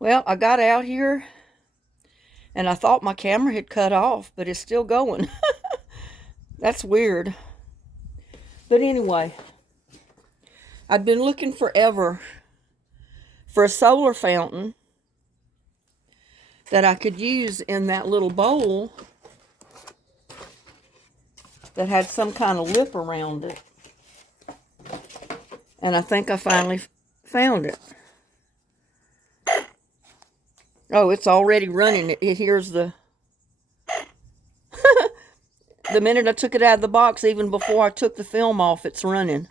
Well, I got out here and I thought my camera had cut off, but it's still going. That's weird. But anyway, I've been looking forever for a solar fountain that I could use in that little bowl that had some kind of lip around it. And I think I finally found it. Oh, it's already running. It hears the minute I took it out of the box, even before I took the film off, it's running.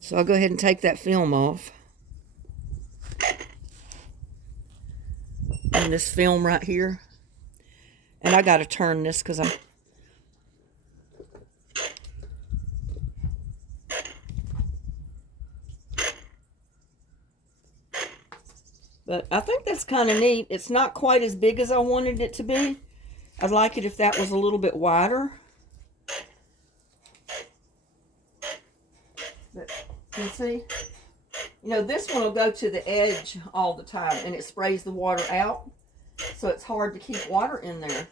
So I'll go ahead and take that film off. And this film right here. And I got to turn this because I'm... But I think that's kind of neat. It's not quite as big as I wanted it to be. I'd like it if that was a little bit wider. But you see, this one will go to the edge all the time and it sprays the water out. So it's hard to keep water in there.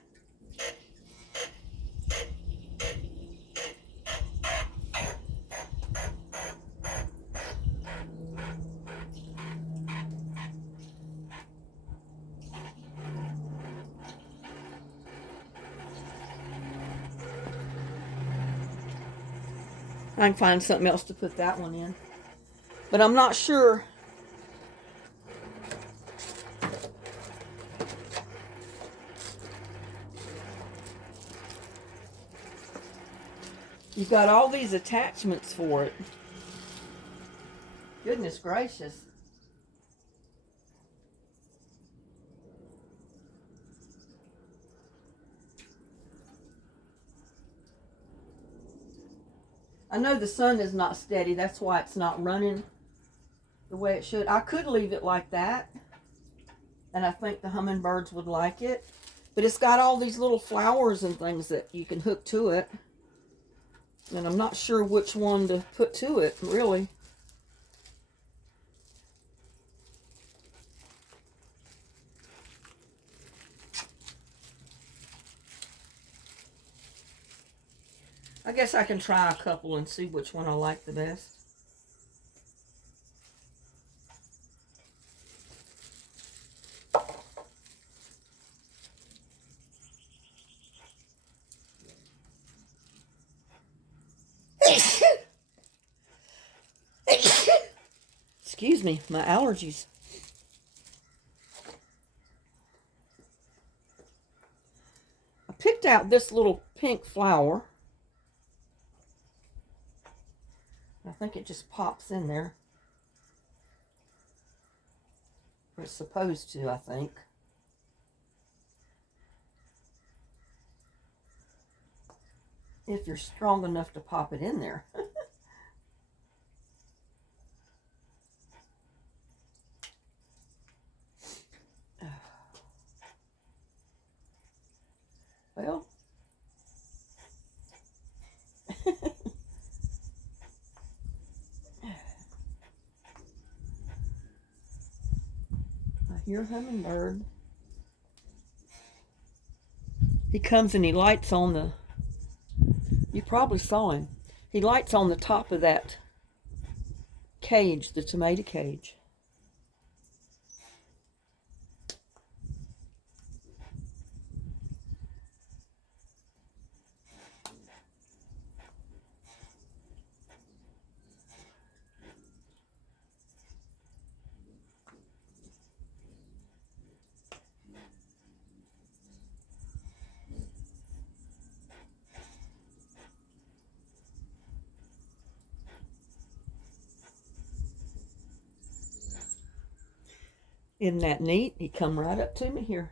I can find something else to put that one in. But I'm not sure. You've got all these attachments for it. Goodness gracious. I know the sun is not steady. That's why it's not running the way it should. I could leave it like that. And I think the hummingbirds would like it. But it's got all these little flowers and things that you can hook to it. And I'm not sure which one to put to it, really. I guess I can try a couple and see which one I like the best. Excuse me, my allergies. I picked out this little pink flower. I think it just pops in there. It's supposed to, I think. If you're strong enough to pop it in there. Well. I hear a hummingbird. He comes and he lights on the... You probably saw him. He lights on the top of that cage, the tomato cage. Isn't that neat? He come right up to me here.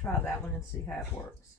Try that one and see how it works.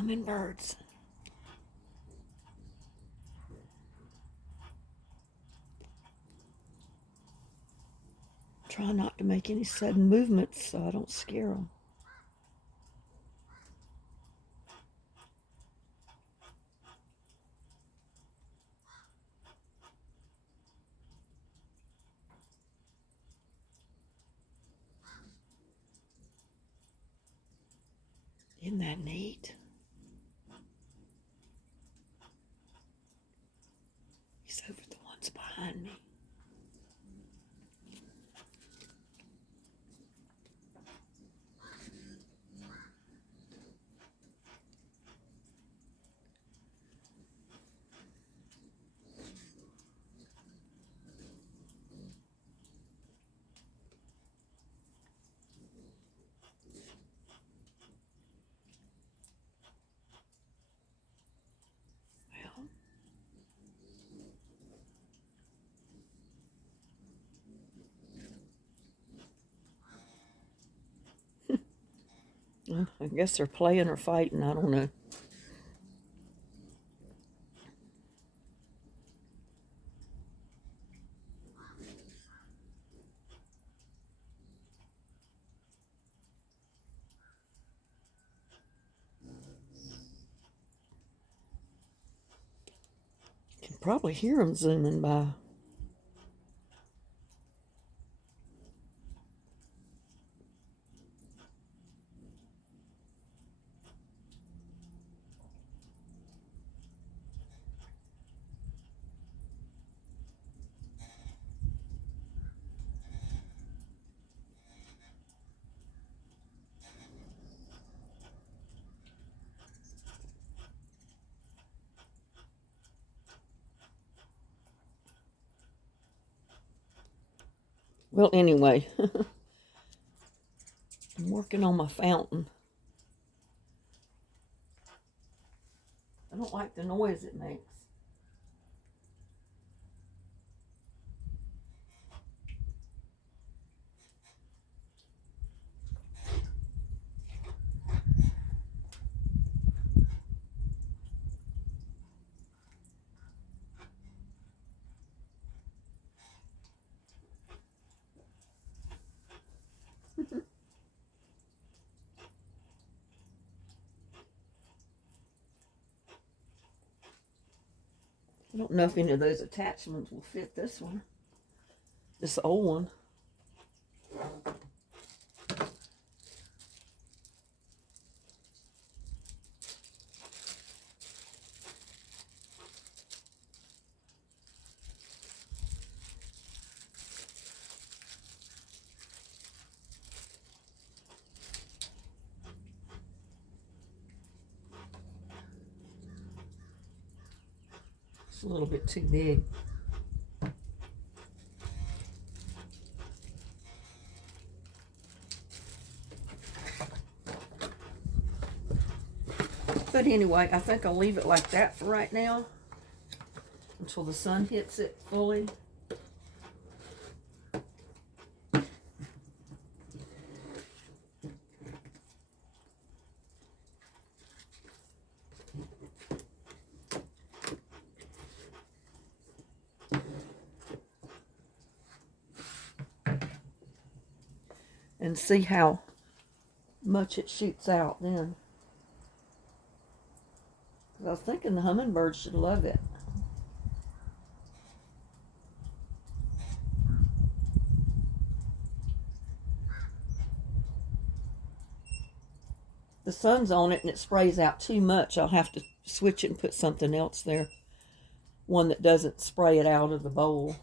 Hummingbirds. Try not to make any sudden movements so I don't scare them. Isn't that neat? He's over the ones behind me. Well, I guess they're playing or fighting. I don't know. You can probably hear them zooming by. Well, anyway, I'm working on my fountain. I don't like the noise it makes. I don't know if any of those attachments will fit this one. This old one. It's a little bit too big. But anyway, I think I'll leave it like that for right now until the sun hits it fully. And see how much it shoots out then. Because I was thinking the hummingbirds should love it. The sun's on it and it sprays out too much. I'll have to switch it and put something else there. One that doesn't spray it out of the bowl.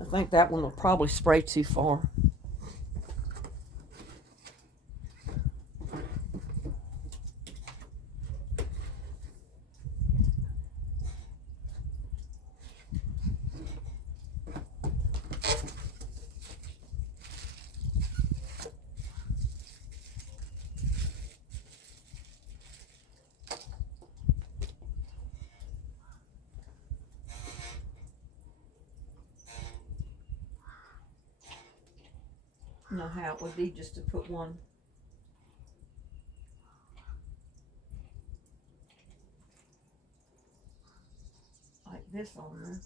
I think that one will probably spray too far. know how it would be just to put one like this on there.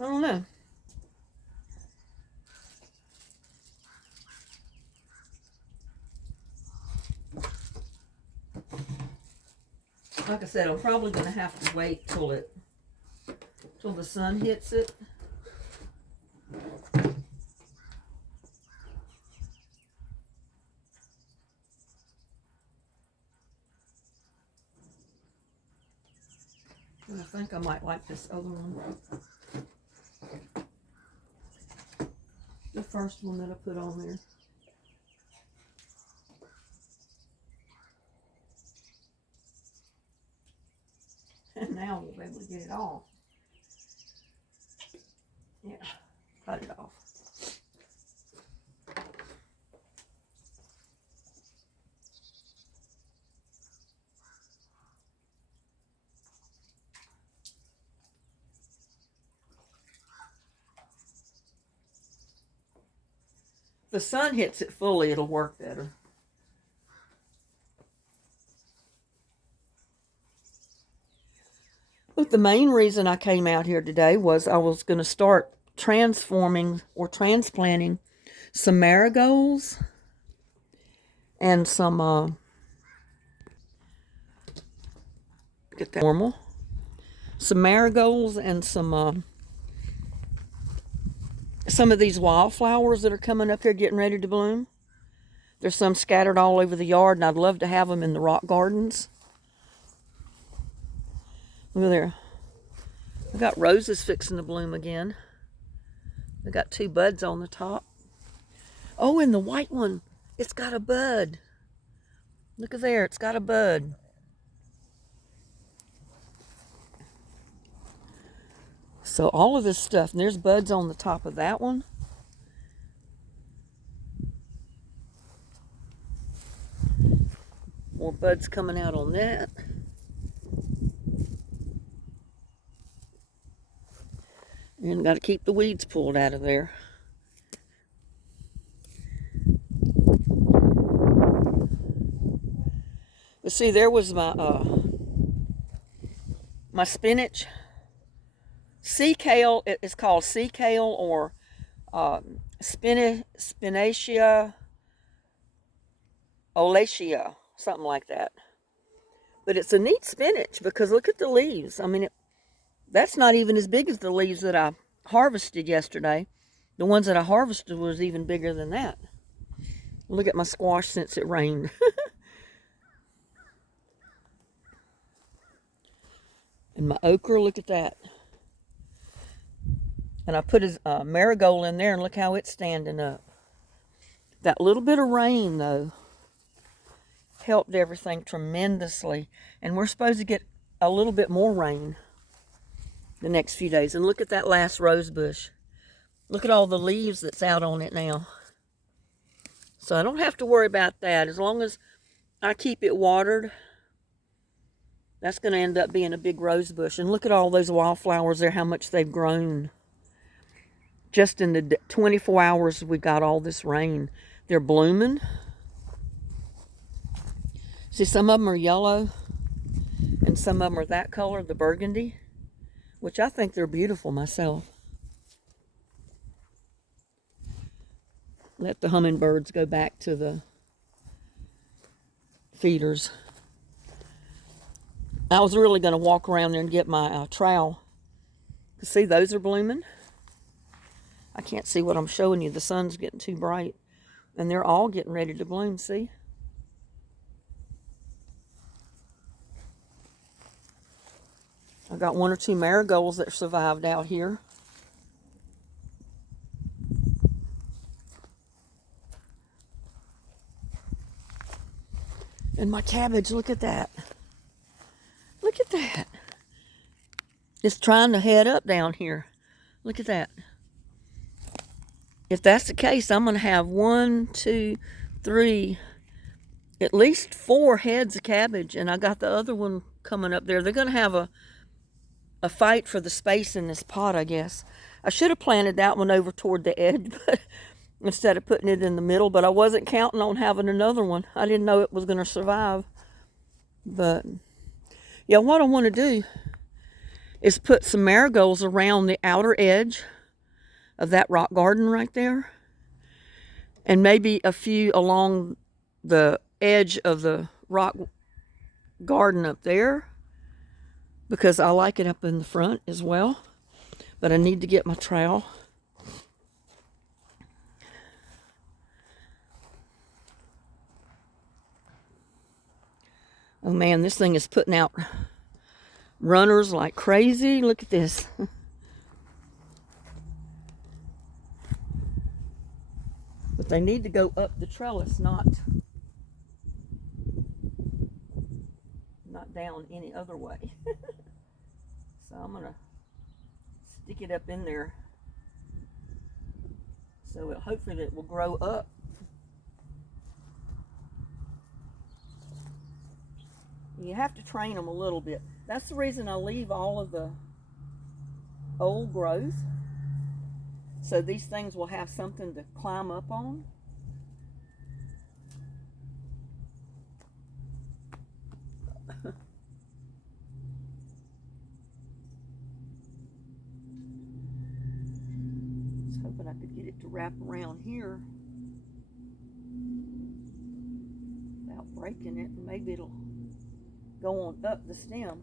I don't know. Like I said, I'm probably going to have to wait till the sun hits it. And I think I might like this other one. The first one that I put on there. And now we'll be able to get it off. Yeah, cut it off. If the sun hits it fully, it'll work better. But the main reason I came out here today was I was going to start transforming or transplanting some marigolds and some get that normal, some marigolds and some of these wildflowers that are coming up here getting ready to bloom. There's some scattered all over the yard, and I'd love to have them in the rock gardens. Look there. I got roses fixing to bloom again. I got 2 buds on the top. Oh, and the white one, it's got a bud. Look at there, it's got a bud. So all of this stuff, and there's buds on the top of that one. More buds coming out on that. And got to keep the weeds pulled out of there. But see, there was my spinach. Sea kale, it is called sea kale or spinacia olacea, something like that. But it's a neat spinach because look at the leaves. I mean, that's not even as big as the leaves that I harvested yesterday. The ones that I harvested was even bigger than that. Look at my squash since it rained. And my okra, look at that. And I put a marigold in there, and look how it's standing up. That little bit of rain, though, helped everything tremendously. And we're supposed to get a little bit more rain the next few days. And look at that last rose bush. Look at all the leaves that's out on it now. So I don't have to worry about that. As long as I keep it watered, that's going to end up being a big rose bush. And look at all those wildflowers there, how much they've grown. Just in the 24 hours we got all this rain. They're blooming. See, some of them are yellow, and some of them are that color, the burgundy, which I think they're beautiful myself. Let the hummingbirds go back to the feeders. I was really going to walk around there and get my trowel. See, those are blooming. I can't see what I'm showing you. The sun's getting too bright. And they're all getting ready to bloom, see? I got 1 or 2 marigolds that survived out here. And my cabbage, look at that. Look at that. It's trying to head up down here. Look at that. If that's the case, I'm going to have 1, 2, 3, at least 4 heads of cabbage. And I got the other one coming up there. They're going to have a fight for the space in this pot, I guess. I should have planted that one over toward the edge, but instead of putting it in the middle. But I wasn't counting on having another one. I didn't know it was going to survive. But, yeah, what I want to do is put some marigolds around the outer edge of that rock garden right there, and maybe a few along the edge of the rock garden up there, because I like it up in the front as well. But I need to get my trowel. Oh man, this thing is putting out runners like crazy. Look at this. But they need to go up the trellis, not down any other way. So I'm gonna stick it up in there so hopefully it will grow up. You have to train them a little bit. That's the reason I leave all of the old growth, so these things will have something to climb up on. Just hoping I could get it to wrap around here without breaking it, and maybe it'll go on up the stem.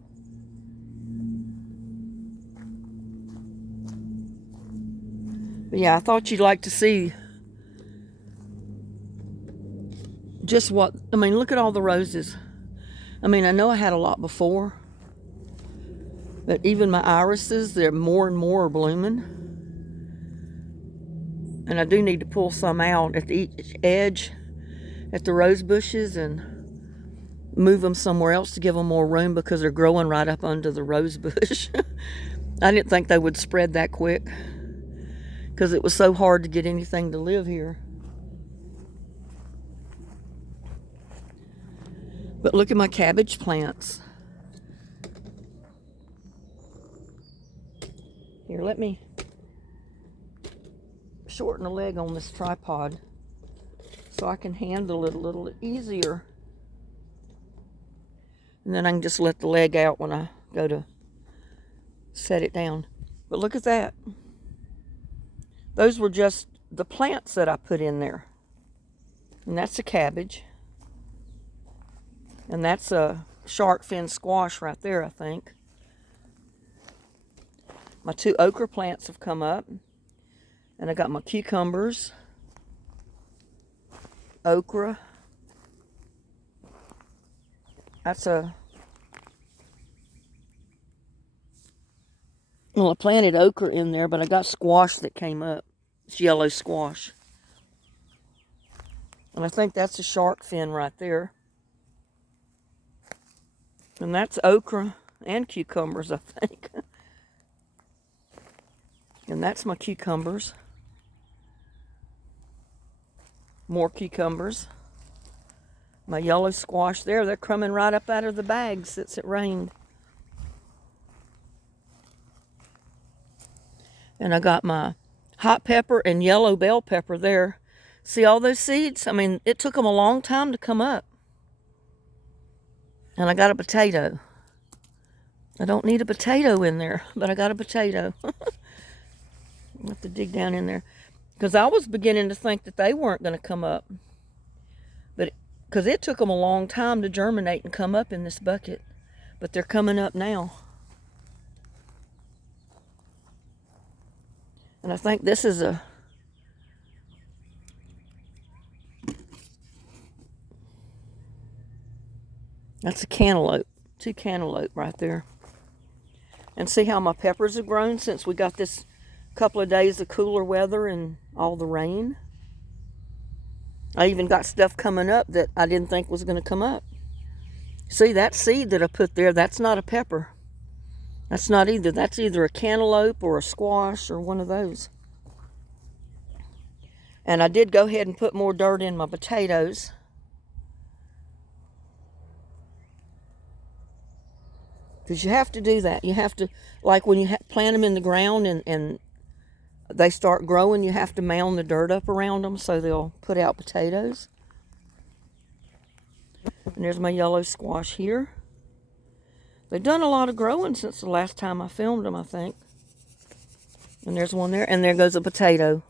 But yeah, I thought you'd like to see just what, I mean, look at all the roses. I mean, I know I had a lot before, but even my irises, they're more and more blooming. And I do need to pull some out at the edge at the rose bushes and move them somewhere else to give them more room, because they're growing right up under the rose bush. I didn't think they would spread that quick, because it was so hard to get anything to live here. But look at my cabbage plants. Here, let me shorten the leg on this tripod so I can handle it a little easier. And then I can just let the leg out when I go to set it down. But look at that. Those were just the plants that I put in there. And that's a cabbage. And that's a shark fin squash right there, I think. My 2 okra plants have come up. And I got my cucumbers, okra. That's well, I planted okra in there, but I got squash that came up. It's yellow squash. And I think that's a shark fin right there. And that's okra and cucumbers, I think. And that's my cucumbers. More cucumbers. My yellow squash there, they're coming right up out of the bag since it rained. And I got my hot pepper and yellow bell pepper there. See all those seeds? I mean, it took them a long time to come up. And I got a potato. I don't need a potato in there, but I got a potato. I'll have to dig down in there. Because I was beginning to think that they weren't going to come up. But because it took them a long time to germinate and come up in this bucket. But they're coming up now. And I think this is that's a cantaloupe. 2 cantaloupe right there. And see how my peppers have grown since we got this couple of days of cooler weather and all the rain. I even got stuff coming up that I didn't think was going to come up. See, that seed that I put there, that's not a pepper. That's not either. That's either a cantaloupe or a squash or one of those. And I did go ahead and put more dirt in my potatoes. Because you have to do that. You have to, like when you plant them in the ground and they start growing, you have to mound the dirt up around them so they'll put out potatoes. And there's my yellow squash here. They've done a lot of growing since the last time I filmed them, I think. And there's one there, and there goes a potato.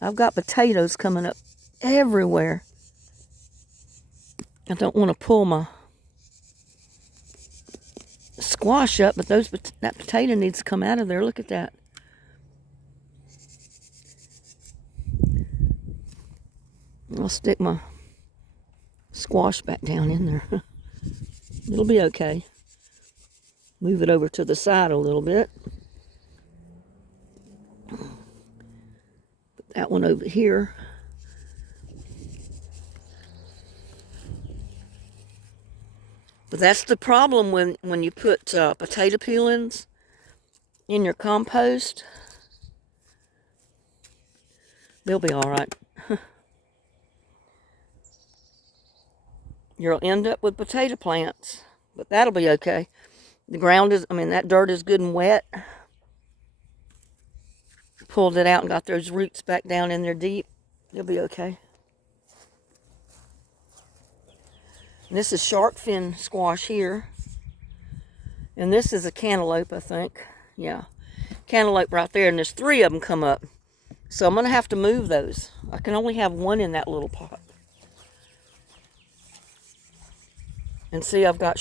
I've got potatoes coming up everywhere. I don't want to pull my squash up, but that potato needs to come out of there. Look at that. I'll stick my squash back down in there. It'll be okay. Move it over to the side a little bit. Put that one over here. But that's the problem when you put potato peelings in your compost. They'll be all right. You'll end up with potato plants, but that'll be okay. The ground is, that dirt is good and wet. Pulled it out and got those roots back down in there deep. They'll be okay. And this is shark fin squash here. And this is a cantaloupe, I think. Yeah, cantaloupe right there. And there's 3 of them come up. So I'm going to have to move those. I can only have one in that little pot. And see, I've got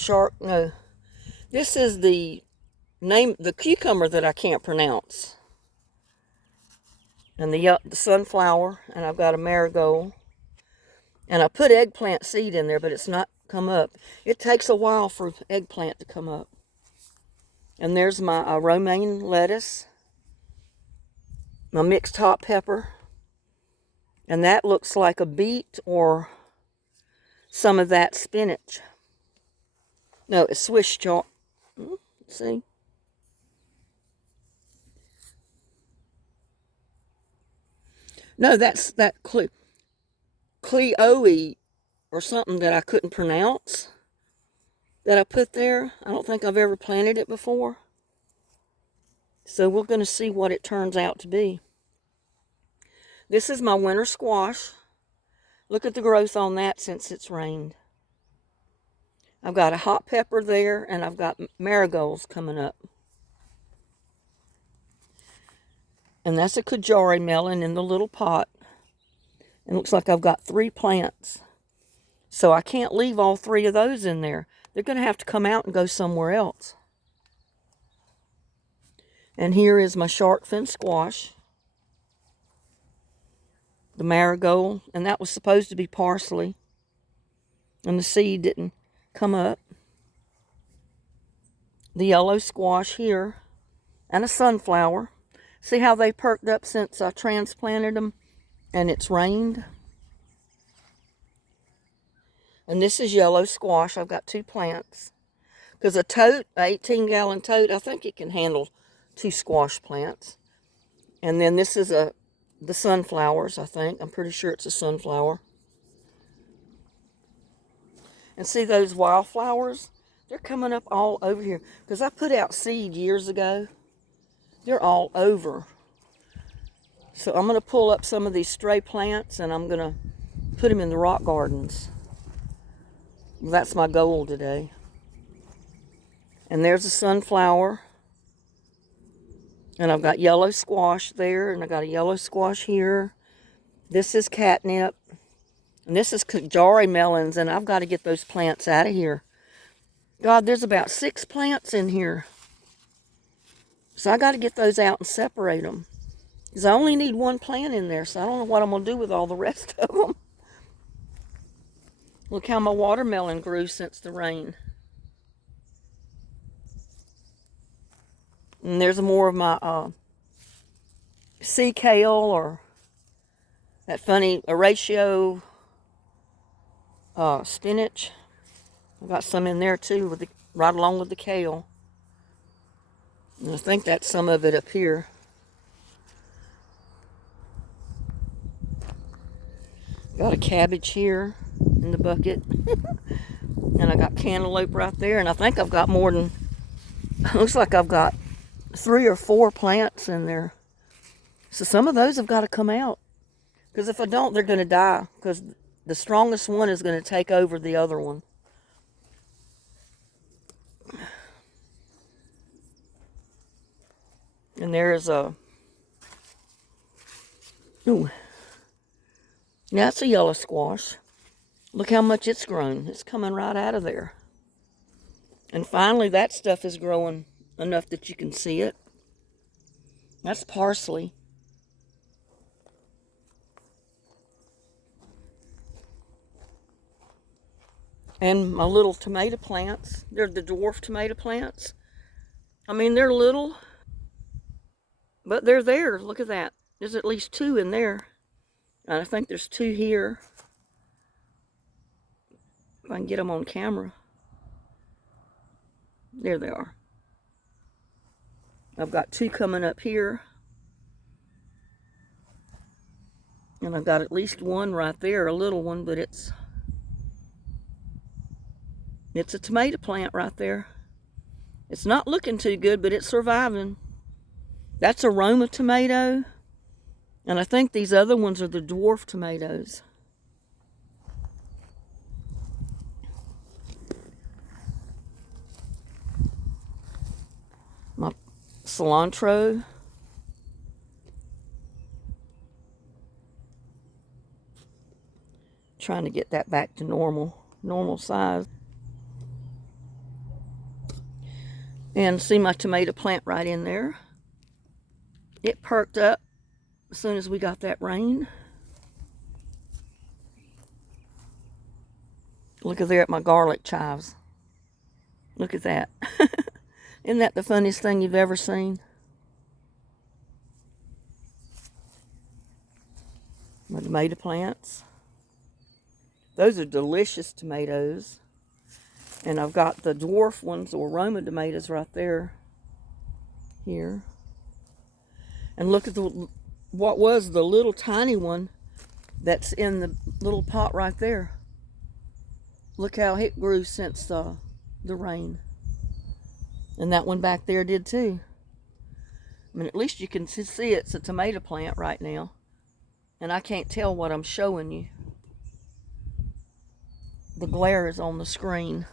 this is the cucumber that I can't pronounce. And the sunflower, and I've got a marigold. And I put eggplant seed in there, but it's not come up. It takes a while for eggplant to come up. And there's my romaine lettuce, my mixed hot pepper. And that looks like a beet or some of that spinach. No, it's Swiss chard. See? No, that's that Cleoe or something that I couldn't pronounce that I put there. I don't think I've ever planted it before. So we're going to see what it turns out to be. This is my winter squash. Look at the growth on that since it's rained. I've got a hot pepper there, and I've got marigolds coming up. And that's a kajari melon in the little pot. And it looks like I've got 3 plants. So I can't leave all 3 of those in there. They're going to have to come out and go somewhere else. And here is my shark fin squash. The marigold. And that was supposed to be parsley. And the seed didn't come up. The yellow squash here. And a sunflower. See how they perked up since I transplanted them and it's rained? And this is yellow squash. I've got 2 plants. Because a tote, an 18-gallon tote, I think it can handle 2 squash plants. And then this is the sunflowers, I think. I'm pretty sure it's a sunflower. And see those wildflowers? They're coming up all over here. Because I put out seed years ago. They're all over. So I'm going to pull up some of these stray plants and I'm going to put them in the rock gardens. That's my goal today. And there's a sunflower. And I've got yellow squash there, and I got a yellow squash here. This is catnip. And this is kajari melons, and I've got to get those plants out of here. God, there's about 6 plants in here. So I got to get those out and separate them. Because I only need 1 plant in there, so I don't know what I'm going to do with all the rest of them. Look how my watermelon grew since the rain. And there's more of my sea kale, or that funny Horatio spinach. I got some in there too, right along with the kale. And I think that's some of it up here. Got a cabbage here in the bucket. And I got cantaloupe right there. And I think I've got more than, looks like I've got 3 or 4 plants in there. So some of those have got to come out. Because if I don't, they're going to die. Because the strongest one is going to take over the other one. And there's a, ooh, yeah, it's a yellow squash. Look how much it's grown. It's coming right out of there. And finally, that stuff is growing enough that you can see it. That's parsley. And my little tomato plants, they're the dwarf tomato plants. I mean, they're little, but they're there. Look at that. There's at least 2 in there. And I think there's 2 here. If I can get them on camera. There they are. I've got 2 coming up here. And I've got at least 1 right there, a little one, but it's a tomato plant right there. It's not looking too good, but it's surviving. That's a Roma tomato. And I think these other ones are the dwarf tomatoes. My cilantro. Trying to get that back to normal size. And see my tomato plant right in there. It perked up as soon as we got that rain. Look at there at my garlic chives. Look at that. Isn't that the funniest thing you've ever seen? My tomato plants. Those are delicious tomatoes. And I've got the dwarf ones, or Roma tomatoes, right there. Here. And look at what was the little tiny one that's in the little pot right there. Look how it grew since the rain. And that one back there did too. I mean, at least you can see it's a tomato plant right now. And I can't tell what I'm showing you. The glare is on the screen.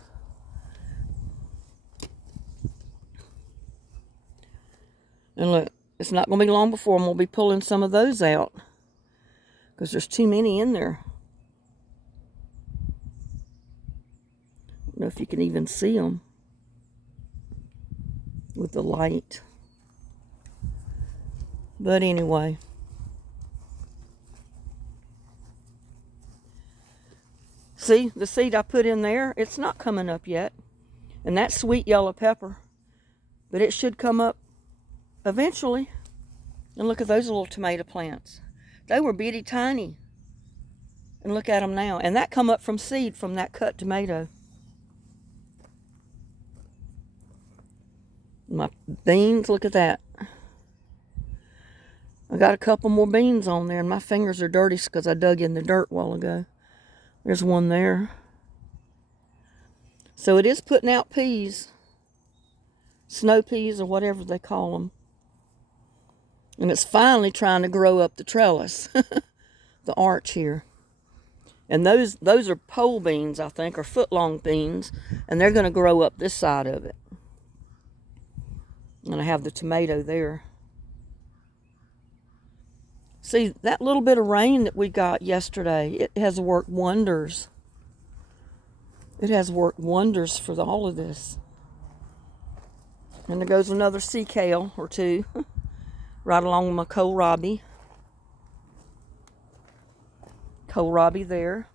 And look, it's not going to be long before I'm going to be pulling some of those out. Because there's too many in there. I don't know if you can even see them with the light. But anyway. See, the seed I put in there, it's not coming up yet. And that's sweet yellow pepper. But it should come up eventually. And look at those little tomato plants. They were bitty tiny. And look at them now. And that come up from seed from that cut tomato. My beans, look at that. I got a couple more beans on there, and my fingers are dirty because I dug in the dirt a while ago. There's one there. So it is putting out peas. Snow peas, or whatever they call them. And it's finally trying to grow up the trellis. The arch here. And those are pole beans, I think, or foot-long beans. And they're going to grow up this side of it. And I have the tomato there. See, that little bit of rain that we got yesterday, it has worked wonders. It has worked wonders for all of this. And there goes another sea kale or 2. Right along with my kohlrabi. Kohlrabi there.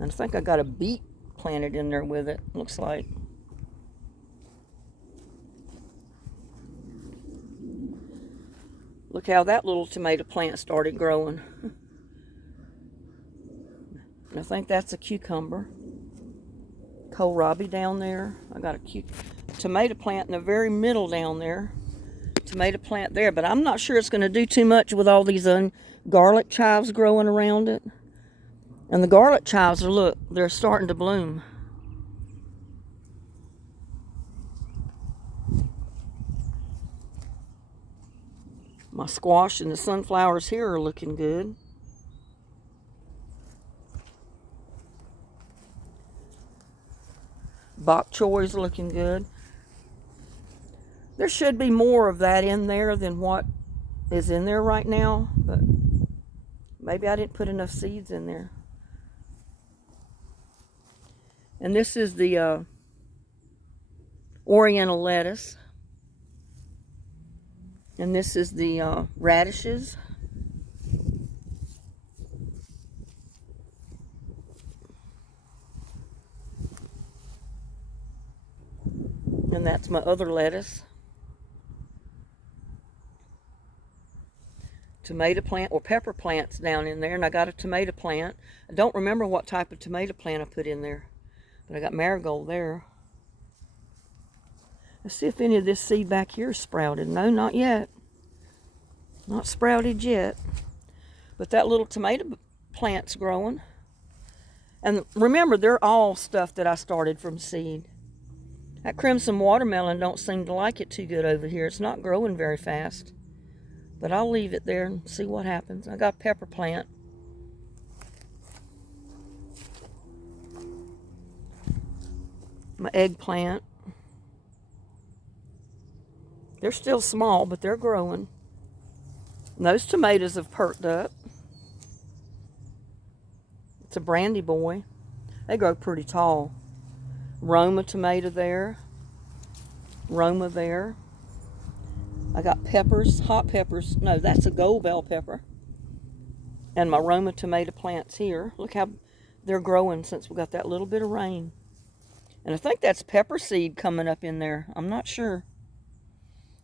And I think I got a beet planted in there with it, looks like. Look how that little tomato plant started growing. I think that's a cucumber. Kohlrabi down there. I got a tomato plant in the very middle down there. Tomato plant there, but I'm not sure it's going to do too much with all these garlic chives growing around it. And the garlic chives are, look, they're starting to bloom. My squash and the sunflowers here are looking good. Bok choy's looking good. There should be more of that in there than what is in there right now, but maybe I didn't put enough seeds in there. And this is the Oriental lettuce. And this is the radishes. And that's my other lettuce. Tomato plant or pepper plants down in there, and I got a tomato plant. I don't remember what type of tomato plant I put in there, but I got marigold there. Let's see if any of this seed back here is sprouted. No, not yet. Not sprouted yet. But that little tomato plant's growing. And remember, they're all stuff that I started from seed. That crimson watermelon don't seem to like it too good over here. It's not growing very fast. But I'll leave it there and see what happens. I got a pepper plant. My eggplant. They're still small, but they're growing. And those tomatoes have perked up. It's a brandy boy. They grow pretty tall. Roma tomato there. Roma there. I got peppers, hot peppers. No, that's a gold bell pepper. And my Roma tomato plants here. Look how they're growing since we got that little bit of rain. And I think that's pepper seed coming up in there. I'm not sure.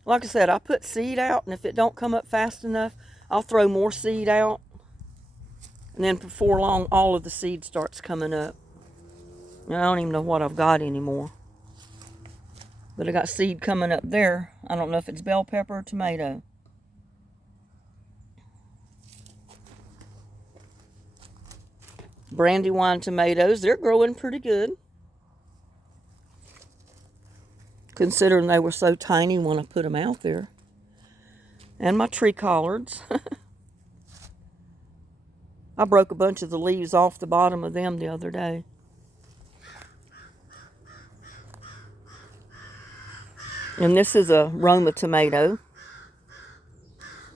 Like I said, I put seed out, and if it don't come up fast enough, I'll throw more seed out. And then before long, all of the seed starts coming up. And I don't even know what I've got anymore. But I got seed coming up there. I don't know if it's bell pepper or tomato. Brandywine tomatoes, they're growing pretty good. Considering they were so tiny when I put them out there. And my tree collards. I broke a bunch of the leaves off the bottom of them the other day. And this is a Roma tomato.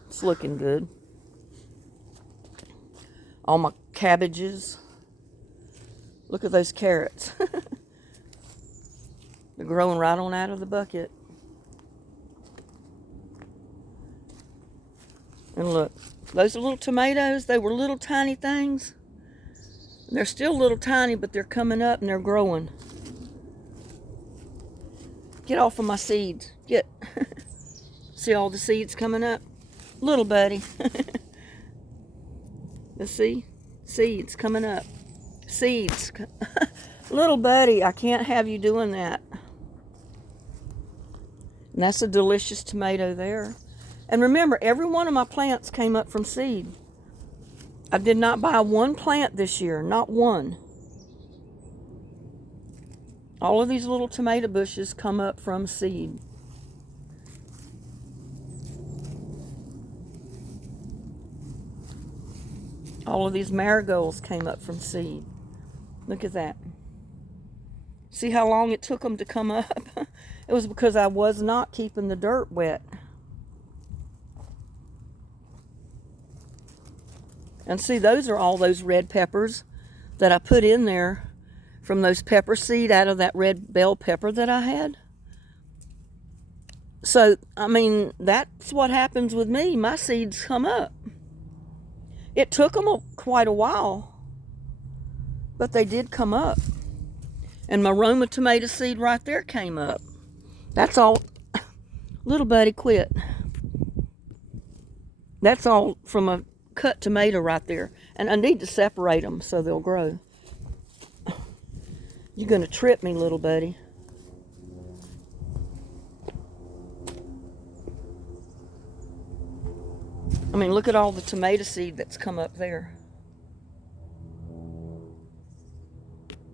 It's looking good. All my cabbages. Look at those carrots. They're growing right on out of the bucket. And look, those are little tomatoes. They were little tiny things. They're still little tiny, but they're coming up and they're growing. Get off of my seeds. Get. See all the seeds coming up? Little buddy. Let's see. Seeds coming up. Seeds. Little buddy, I can't have you doing that. And that's a delicious tomato there. And remember, every one of my plants came up from seed. I did not buy one plant this year. Not one. All of these little tomato bushes come up from seed. All of these marigolds came up from seed. Look at that. See how long it took them to come up? It was because I was not keeping the dirt wet. And see, those are all those red peppers that I put in there from those pepper seed out of that red bell pepper that I had. So, I mean, that's what happens with me. My seeds come up. It took them quite a while, but they did come up. And my Roma tomato seed right there came up. That's all. Little buddy, quit. That's all from a cut tomato right there. And I need to separate them so they'll grow. You're going to trip me, little buddy. I mean, look at all the tomato seed that's come up there.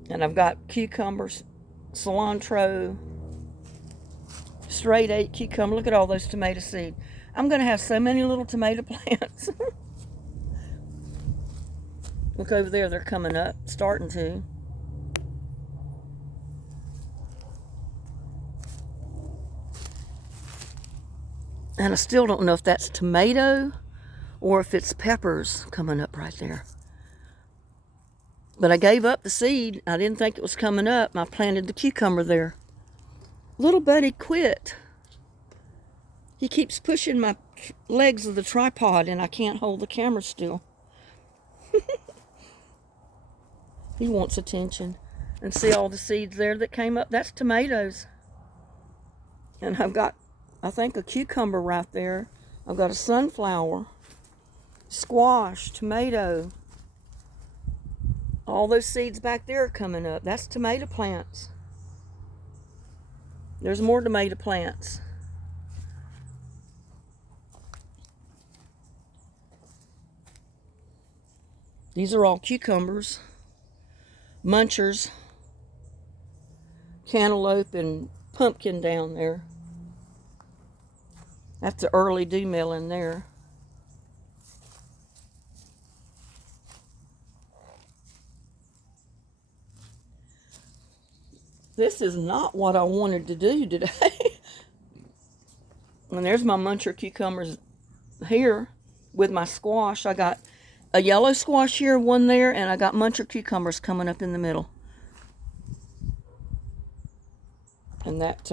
And I've got cucumbers, cilantro, straight 8 cucumber. Look at all those tomato seed. I'm going to have so many little tomato plants. Look over there, they're coming up, starting to. And I still don't know if that's tomato or if it's peppers coming up right there. But I gave up the seed. I didn't think it was coming up. I planted the cucumber there. Little buddy quit. He keeps pushing my legs of the tripod and I can't hold the camera still. He wants attention. And see all the seeds there that came up? That's tomatoes. And I've got, I think, a cucumber right there. I've got a sunflower, squash, tomato. All those seeds back there are coming up. That's tomato plants. There's more tomato plants. These are all cucumbers, munchers, cantaloupe, and pumpkin down there. That's the early dew melon there. This is not what I wanted to do today. And there's my muncher cucumbers here with my squash. I got a yellow squash here, one there, and I got muncher cucumbers coming up in the middle. And that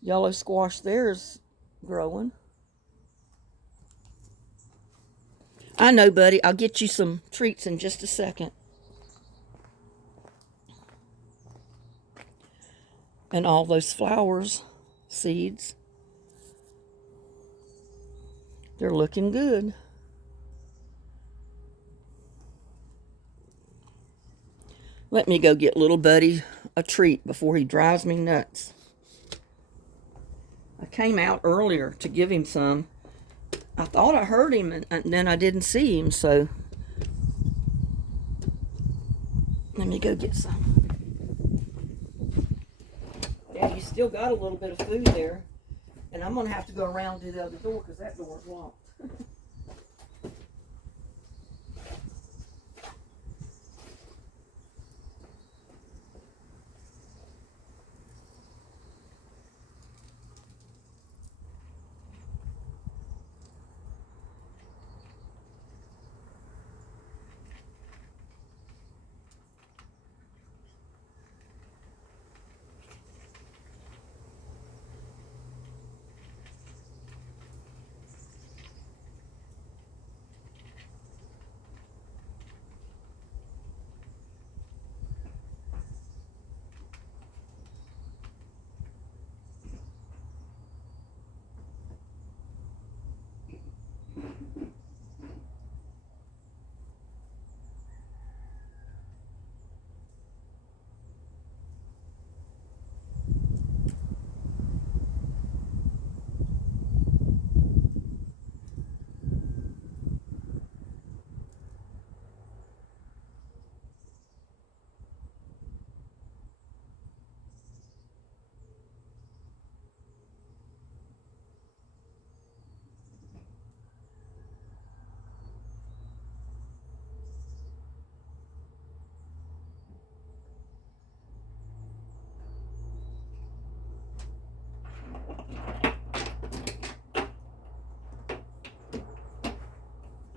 yellow squash there is growing. I know, buddy. I'll get you some treats in just a second. And all those flowers, seeds, they're looking good. Let me go get little buddy a treat before he drives me nuts. I came out earlier to give him some. I thought I heard him, and then I didn't see him, so let me go get some. Yeah, you still got a little bit of food there, and I'm going to have to go around to the other door because that door is locked.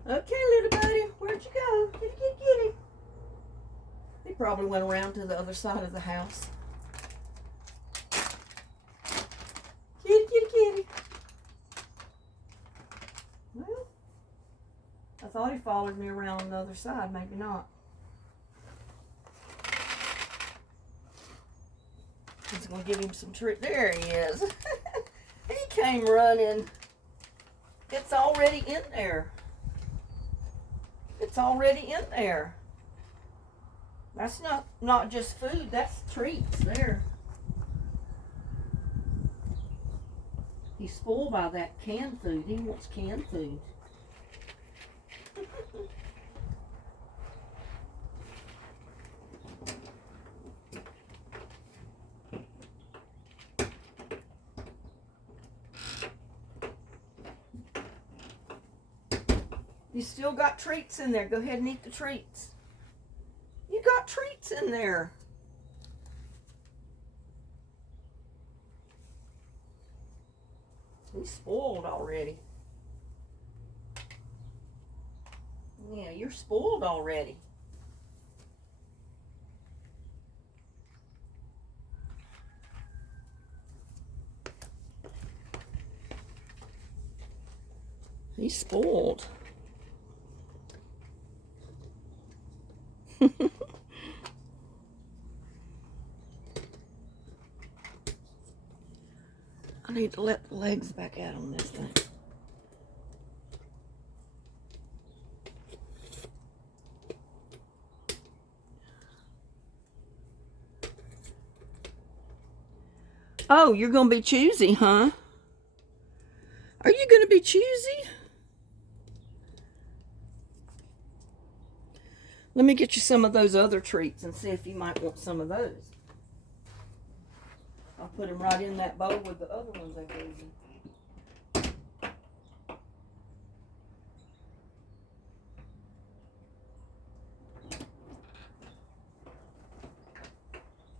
Okay, little buddy, where'd you go? Kitty, kitty, kitty. He probably went around to the other side of the house. Kitty, kitty, kitty. Well, I thought he followed me around on the other side. Maybe not. I was going to give him some treat. There he is. He came running. It's already in there. It's already in there. That's not just food, that's treats there. He's spoiled by that canned food. He wants canned food. You still got treats in there. Go ahead and eat the treats. You got treats in there. He's spoiled already. Yeah, you're spoiled already. He's spoiled. I need to let the legs back out on this thing. Oh, you're going to be choosy, huh? Are you going to be choosy? Let me get you some of those other treats and see if you might want some of those. I'll put them right in that bowl with the other ones I gave you.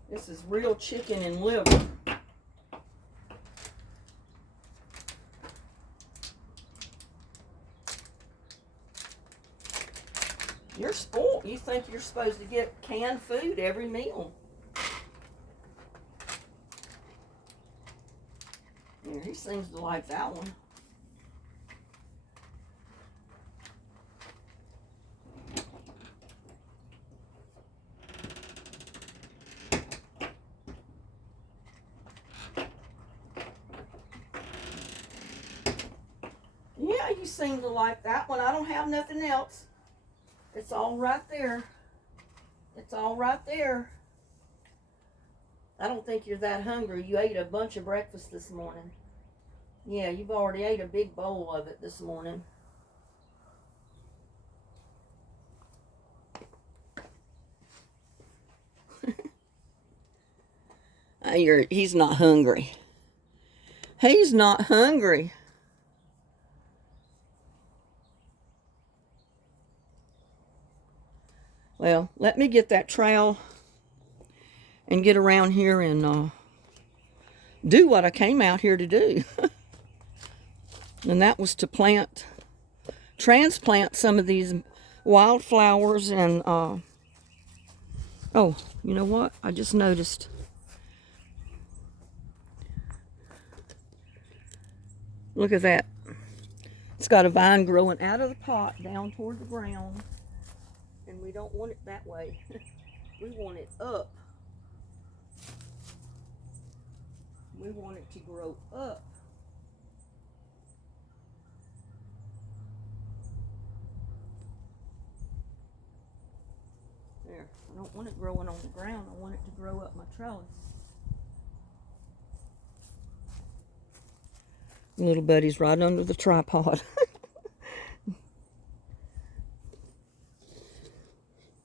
This is real chicken and liver. You're spoiled. You think you're supposed to get canned food every meal. Here, he seems to like that one. Yeah, you seem to like that one. I don't have nothing else. It's all right there. It's all right there. I don't think you're that hungry. You ate a bunch of breakfast this morning. Yeah, you've already ate a big bowl of it this morning. He's not hungry. He's not hungry. Well, let me get that trowel and get around here and do what I came out here to do. And that was to transplant some of these wildflowers and, oh, you know what? I just noticed. Look at that. It's got a vine growing out of the pot down toward the ground. And we don't want it that way. We want it up. We want it to grow up. There. I don't want it growing on the ground. I want it to grow up my trellis. Little buddy's right under the tripod.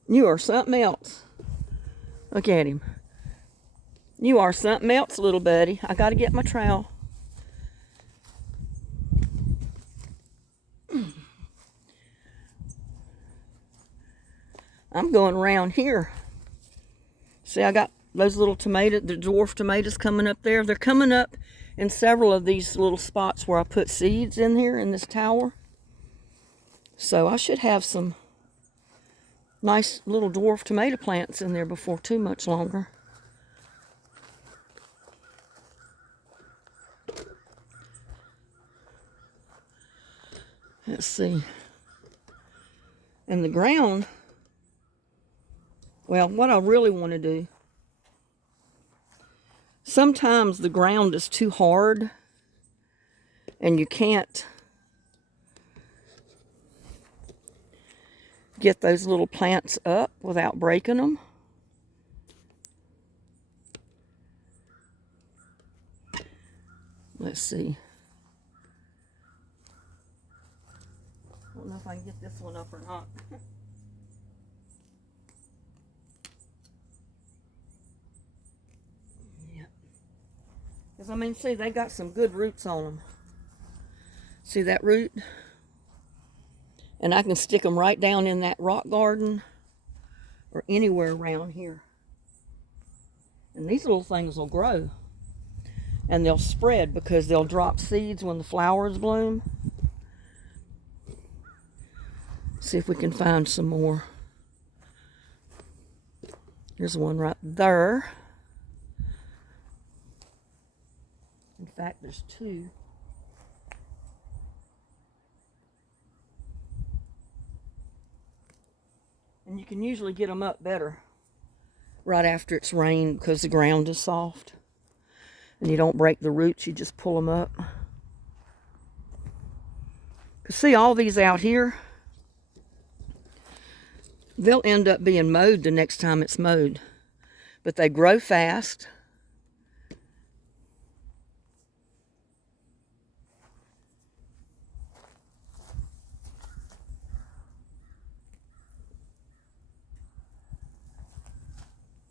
You are something else. Look at him. You are something else, little buddy. I got to get my trowel. I'm going around here. See, I got those little tomatoes, the dwarf tomatoes coming up there. They're coming up in several of these little spots where I put seeds in here in this tower. So I should have some nice little dwarf tomato plants in there before too much longer. Let's see. And the ground, well, what I really want to do, sometimes the ground is too hard and you can't get those little plants up without breaking them. Let's see. don't know if I can get this one up or not. Yeah. Because, I mean, see, they got some good roots on them. See that root? And I can stick them right down in that rock garden or anywhere around here. And these little things will grow. And they'll spread because they'll drop seeds when the flowers bloom. See if we can find some more. There's one right there. In fact, there's two. And you can usually get them up better right after it's rained because the ground is soft. And you don't break the roots, you just pull them up. Because see, all these out here, they'll end up being mowed the next time it's mowed. But they grow fast.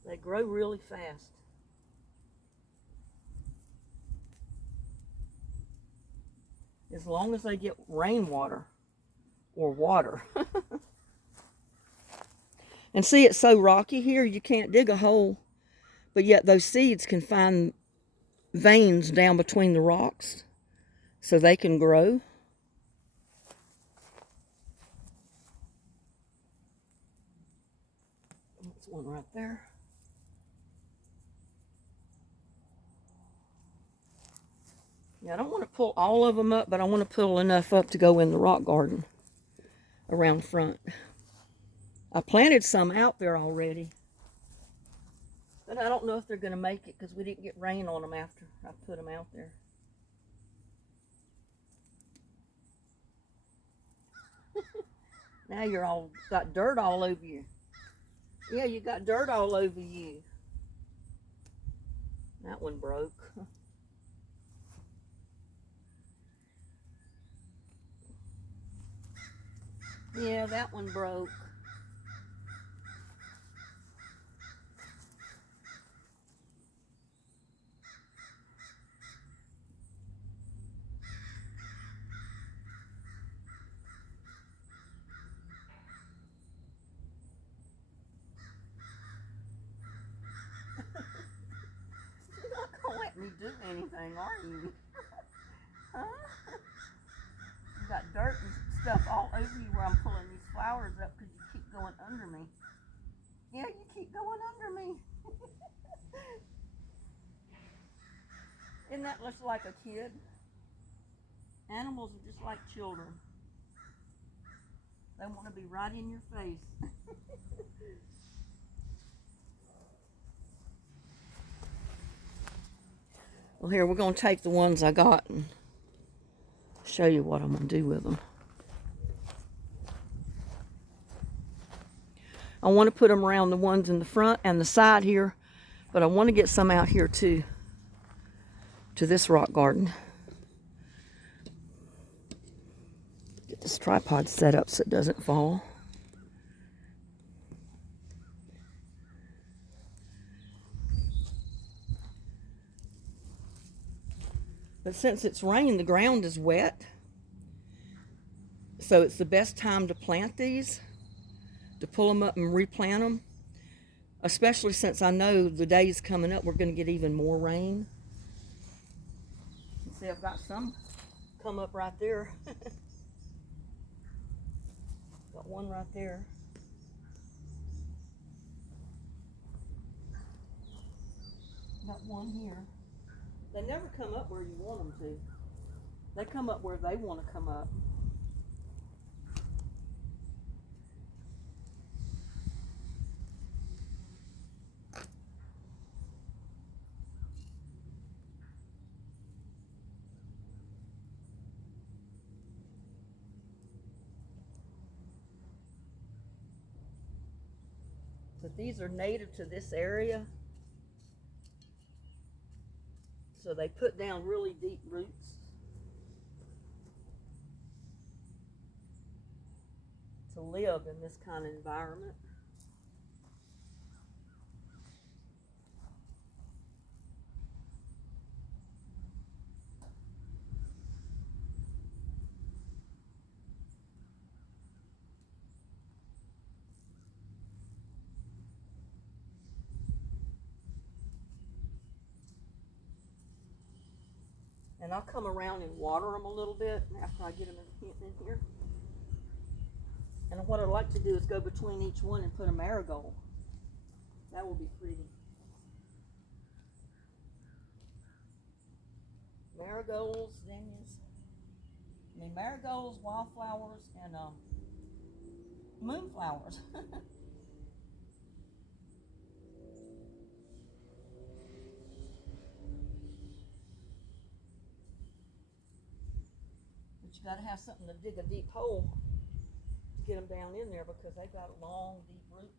They grow really fast. As long as they get rainwater or water. And see, it's so rocky here, you can't dig a hole. But yet those seeds can find veins down between the rocks so they can grow. That's one right there. Yeah, I don't want to pull all of them up, but I want to pull enough up to go in the rock garden around front. I planted some out there already, but I don't know if they're going to make it because we didn't get rain on them after I put them out there. Now you're all got dirt all over you. Yeah, you got dirt all over you. That one broke. Yeah, that one broke. You're not gonna let me do anything, are you? Huh? You got dirt and stuff all over you where I'm pulling these flowers up because you keep going under me. Yeah, you keep going under me. Isn't that just like a kid? Animals are just like children. They want to be right in your face. Well, here, we're going to take the ones I got and show you what I'm going to do with them. I want to put them around the ones in the front and the side here, but I want to get some out here too, to this rock garden. Get this tripod set up so it doesn't fall. But since it's rained, the ground is wet. So it's the best time to plant these, to pull them up and replant them. Especially since I know the days coming up, we're going to get even more rain. See, I've got some come up right there. Got one right there. Got one here. They never come up where you want them to. They come up where they want to come up. But these are native to this area. So they put down really deep roots. to live in this kind of environment. And I'll come around and water them a little bit after I get them in here. And what I'd like to do is go between each one and put a marigold. That will be pretty. Marigolds, zinnias. Marigolds, wildflowers, and moonflowers. But you got to have something to dig a deep hole to get them down in there because they've got long, deep roots.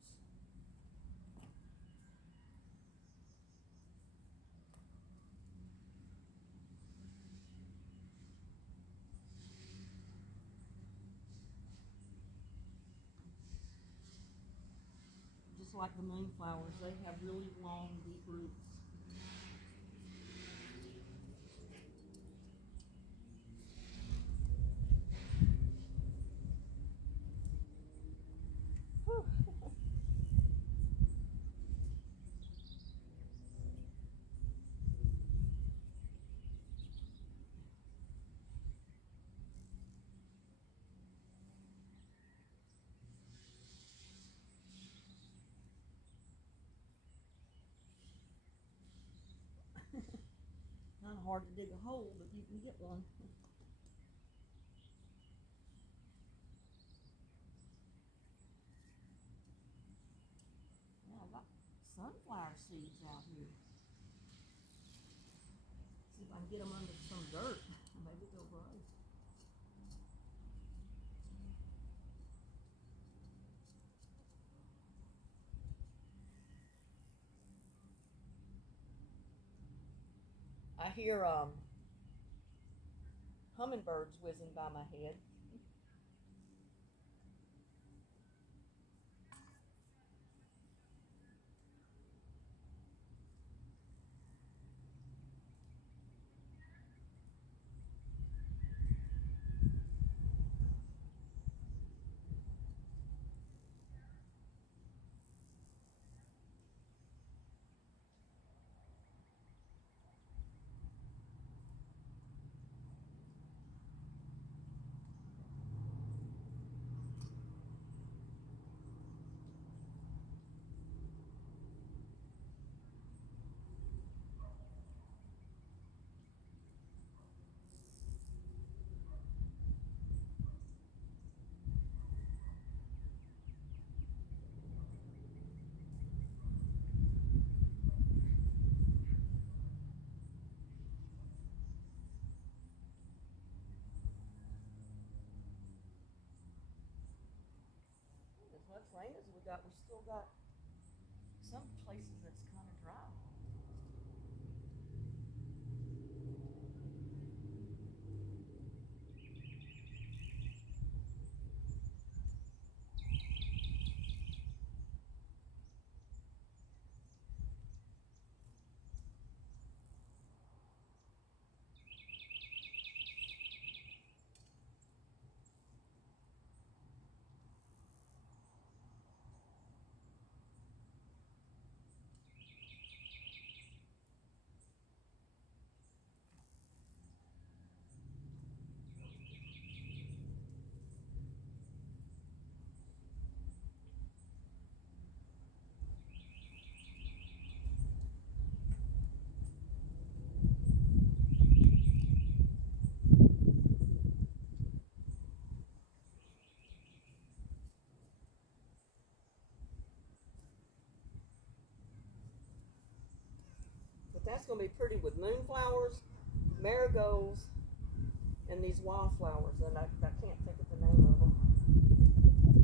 Just like the moonflowers, they have really long, deep roots. Kind of hard to dig a hole, but you can get one. Yeah, I've got sunflower seeds out here. See if I can get them under some dirt. Maybe they'll grow. I hear hummingbirds whizzing by my head. As much rain as we still got some places that's kind of dry. But that's going to be pretty with moonflowers, marigolds, and these wildflowers. And I can't think of the name of them.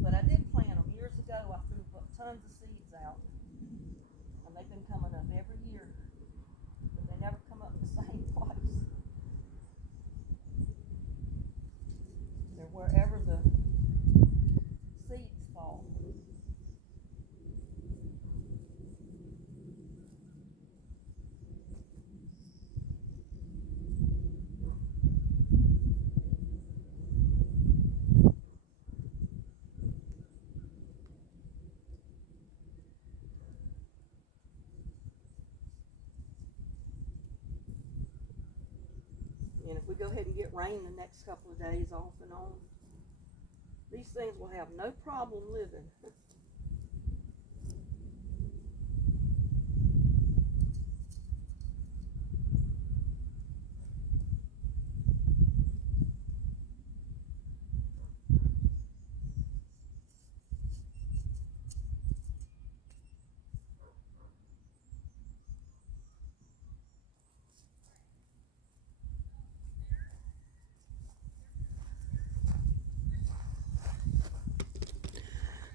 But I did plant them years ago. I threw tons of seeds out. And they've been coming up every year. But they never come up in the same place. They're wherever the rain the next couple of days off and on. These things will have no problem living.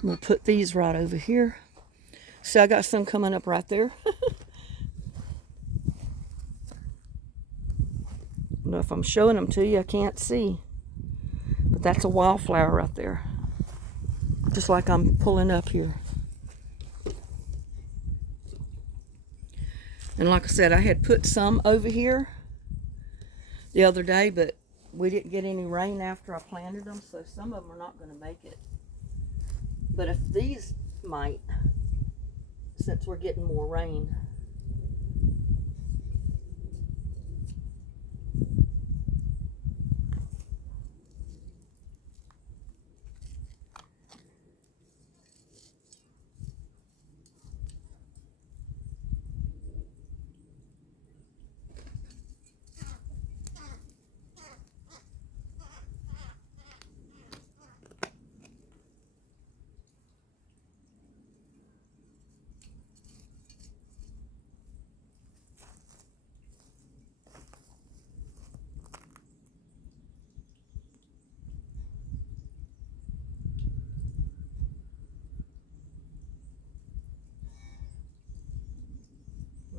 I'm going to put these right over here. See, I got some coming up right there. I don't know if I'm showing them to you. I can't see. But that's a wildflower right there. Just like I'm pulling up here. And like I said, I had put some over here the other day, but we didn't get any rain after I planted them, so some of them are not going to make it. But if these might, since we're getting more rain.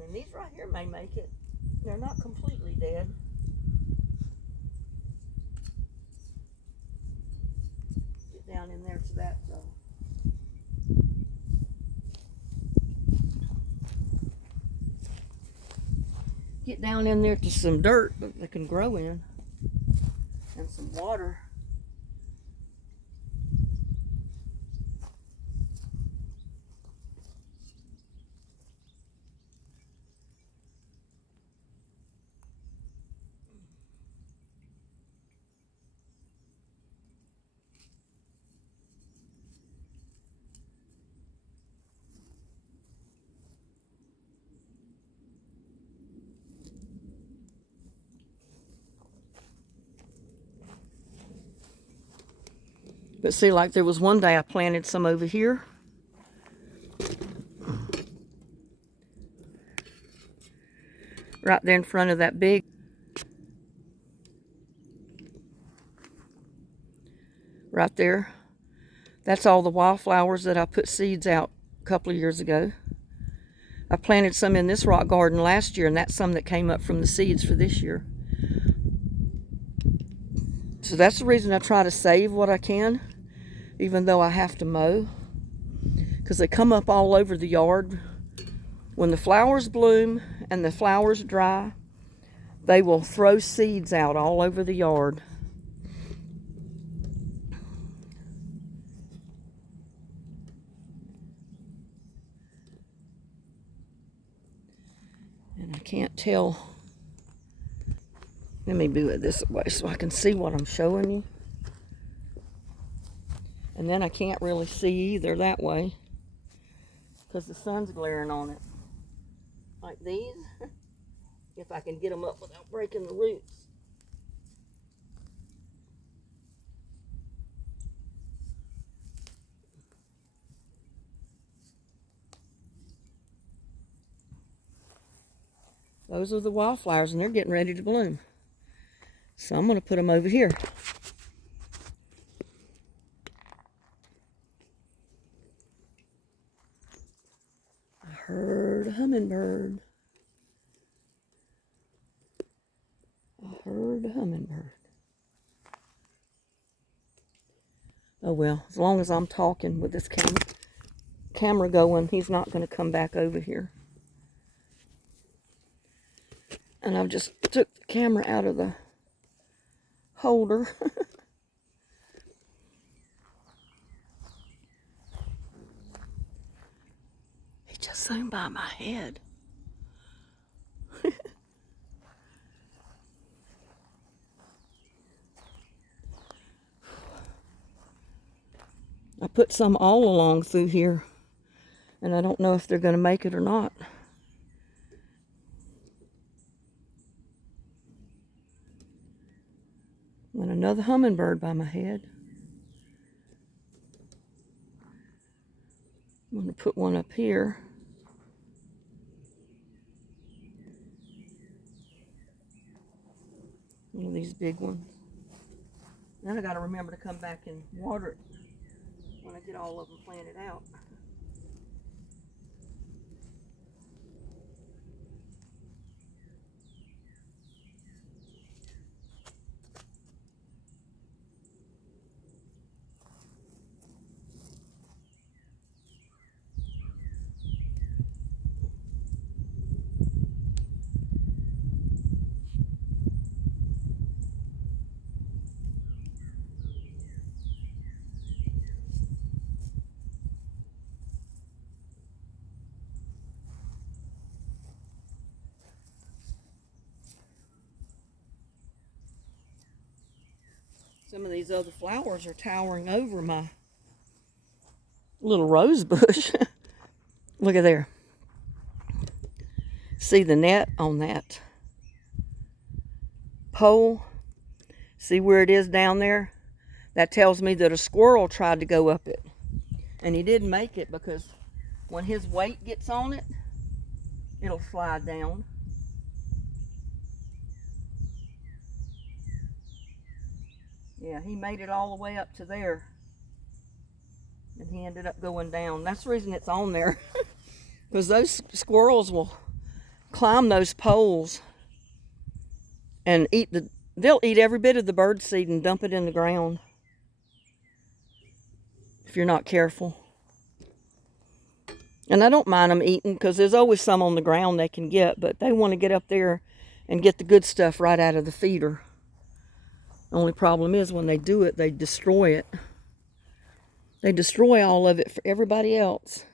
And these right here may make it. They're not completely dead. Get down in there to that get down in there to some dirt that they can grow in and some water. But see, like there was one day I planted some over here. Right there in front of that big. Right there. That's all the wildflowers that I put seeds out a couple of years ago. I planted some in this rock garden last year, and that's some that came up from the seeds for this year. So that's the reason I try to save what I can, even though I have to mow, because they come up all over the yard. When the flowers bloom and the flowers dry, they will throw seeds out all over the yard. And I can't tell. Let me do it this way so I can see what I'm showing you. And then I can't really see either that way because the sun's glaring on it. Like these, if I can get them up without breaking the roots. Those are the wildflowers, and they're getting ready to bloom. So I'm going to put them over here. I heard a hummingbird. I heard a hummingbird. Oh well, as long as I'm talking with this camera going, he's not going to come back over here. And I've just took the camera out of the holder. He just zoomed by my head. I put some all along through here, and I don't know if they're going to make it or not. And another hummingbird by my head. I'm going to put one up here. One of these big ones. Then I got to remember to come back and water it when I get all of them planted out. Some of these other flowers are towering over my little rose bush. Look at there. See the net on that pole? See where it is down there? That tells me that a squirrel tried to go up it. And he didn't make it because when his weight gets on it, it'll slide down. Yeah, he made it all the way up to there. And he ended up going down. That's the reason it's on there. Because those squirrels will climb those poles and they'll eat every bit of the bird seed and dump it in the ground if you're not careful. And I don't mind them eating because there's always some on the ground they can get, but they want to get up there and get the good stuff right out of the feeder. The only problem is when they do it, they destroy it. They destroy all of it for everybody else.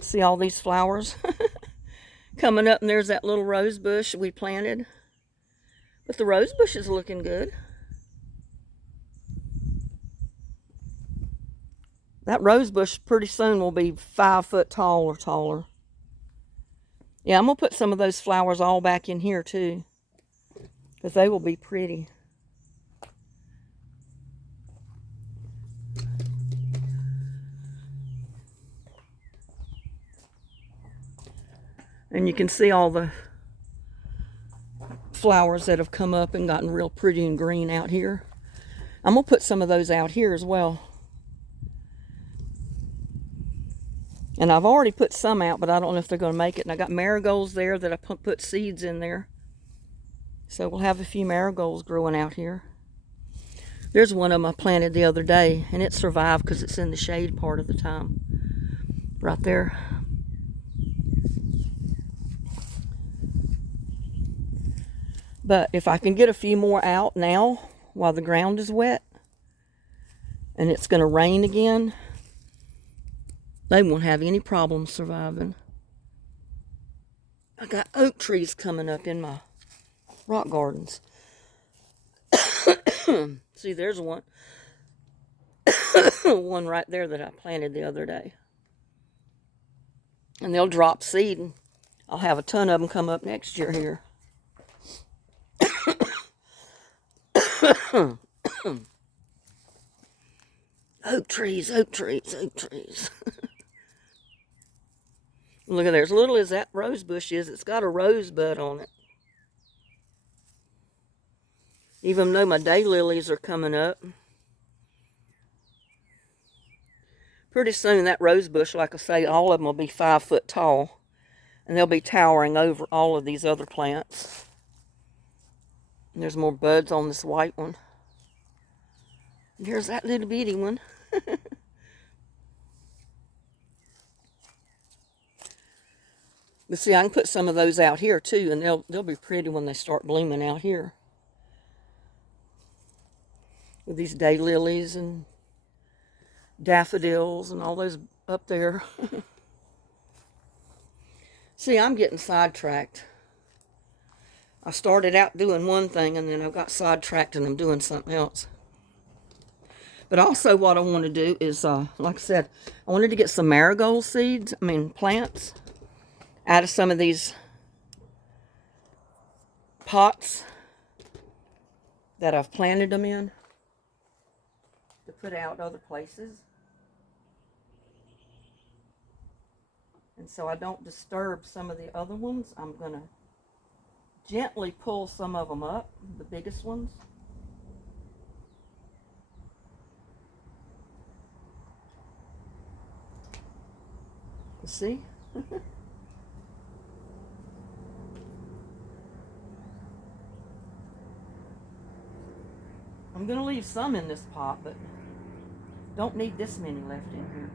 See all these flowers coming up, and there's that little rose bush we planted. But the rose bush is looking good. That rose bush pretty soon will be 5 foot tall or taller. Yeah, I'm going to put some of those flowers all back in here too, because they will be pretty. And you can see all the flowers that have come up and gotten real pretty and green out here. I'm going to put some of those out here as well. And I've already put some out, but I don't know if they're going to make it. And I got marigolds there that I put seeds in there. So we'll have a few marigolds growing out here. There's one of them I planted the other day, and it survived because it's in the shade part of the time. Right there. But if I can get a few more out now while the ground is wet and it's going to rain again, they won't have any problem surviving. I got oak trees coming up in my rock gardens. See, there's one. One right there that I planted the other day. And they'll drop seed, and I'll have a ton of them come up next year here. Oak trees, oak trees, oak trees. Look at there, as little as that rose bush is, it's got a rosebud on it. Even though my daylilies are coming up. Pretty soon that rose bush, like I say, all of them will be 5 foot tall. And they'll be towering over all of these other plants. And there's more buds on this white one. And here's that little bitty one. But see, I can put some of those out here too, and they'll be pretty when they start blooming out here. With these daylilies and daffodils and all those up there. See, I'm getting sidetracked. I started out doing one thing and then I got sidetracked and I'm doing something else. But also what I want to do is, like I said, I wanted to get some marigold seeds, plants, out of some of these pots that I've planted them in to put out other places. And so I don't disturb some of the other ones. I'm going to gently pull some of them up, the biggest ones. You see? I'm going to leave some in this pot, but don't need this many left in here.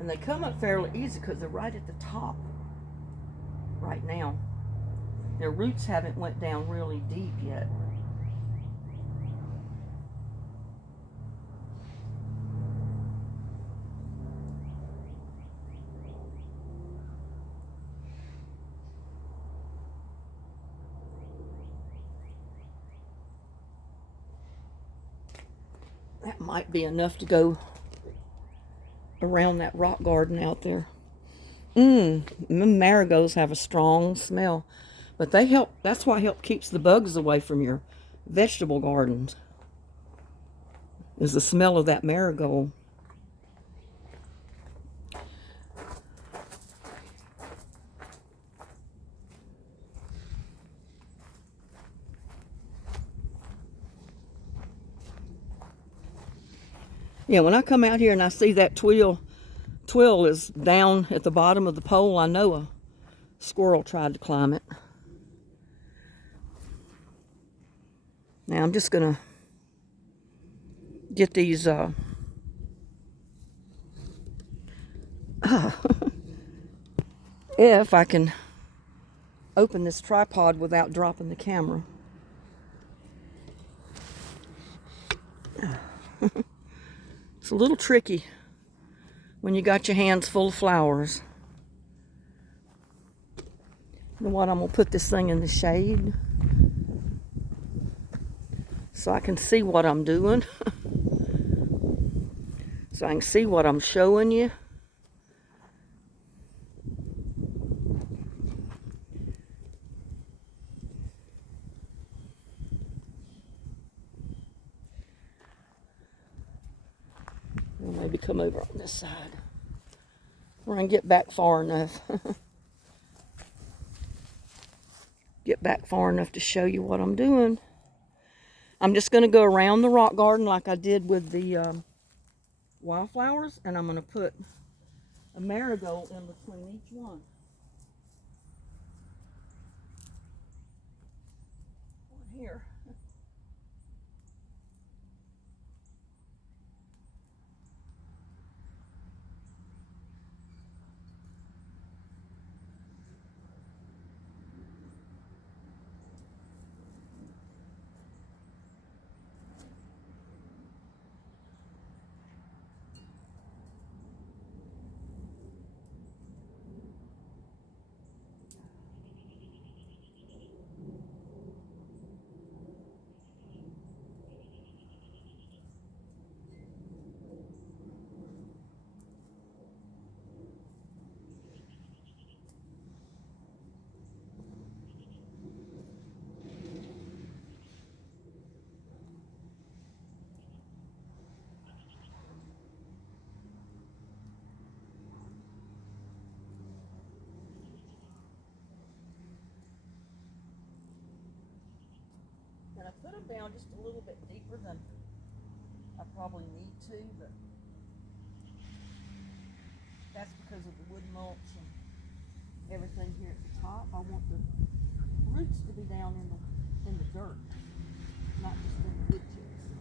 And they come up fairly easy because they're right at the top right now. Their roots haven't went down really deep yet. That might be enough to go around that rock garden out there. Marigolds have a strong smell, but they help. That's why help keeps the bugs away from your vegetable gardens, is the smell of that marigold. Yeah, when I come out here and I see that twill is down at the bottom of the pole, I know a squirrel tried to climb it. Now I'm just gonna get these if I can open this tripod without dropping the camera. It's a little tricky when you got your hands full of flowers. You know what, I'm gonna put this thing in the shade so I can see what I'm doing. So I can see what I'm showing you. I'll maybe come over on this side where I can get back far enough. Get back far enough to show you what I'm doing. I'm just going to go around the rock garden like I did with the wildflowers, and I'm going to put a marigold in between each one. One here. And I put them down just a little bit deeper than I probably need to, but that's because of the wood mulch and everything here at the top. I want the roots to be down in the dirt, not just in the wood chips.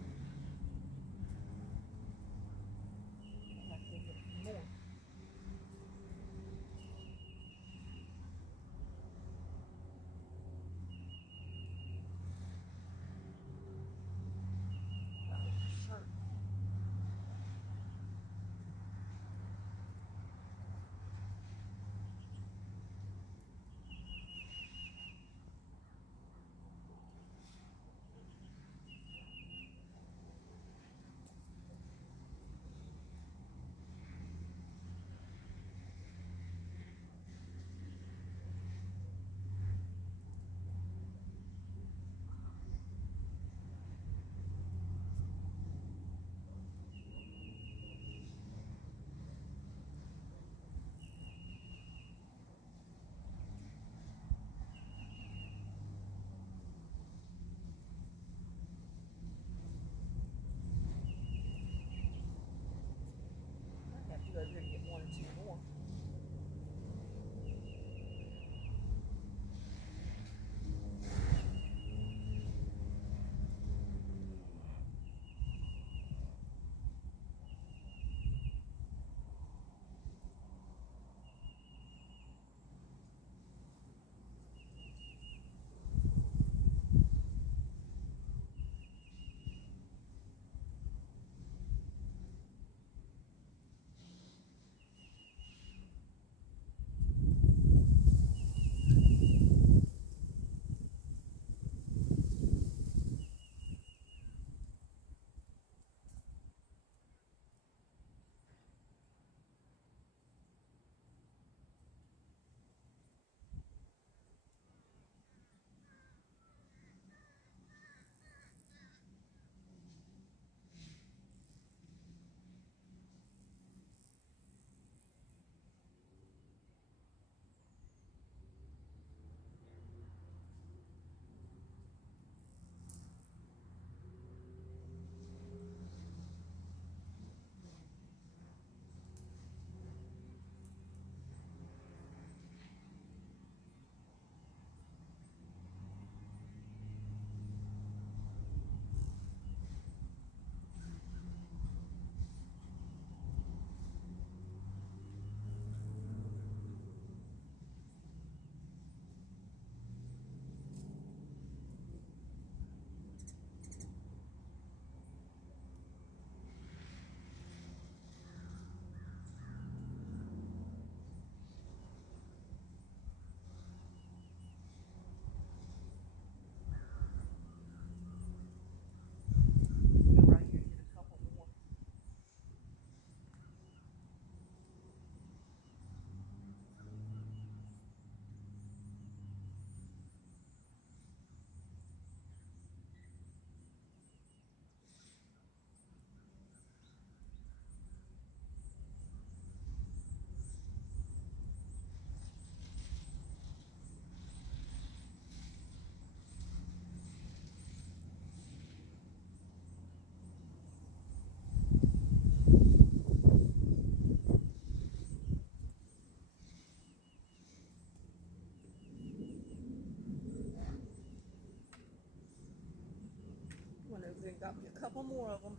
Then got me a couple more of them.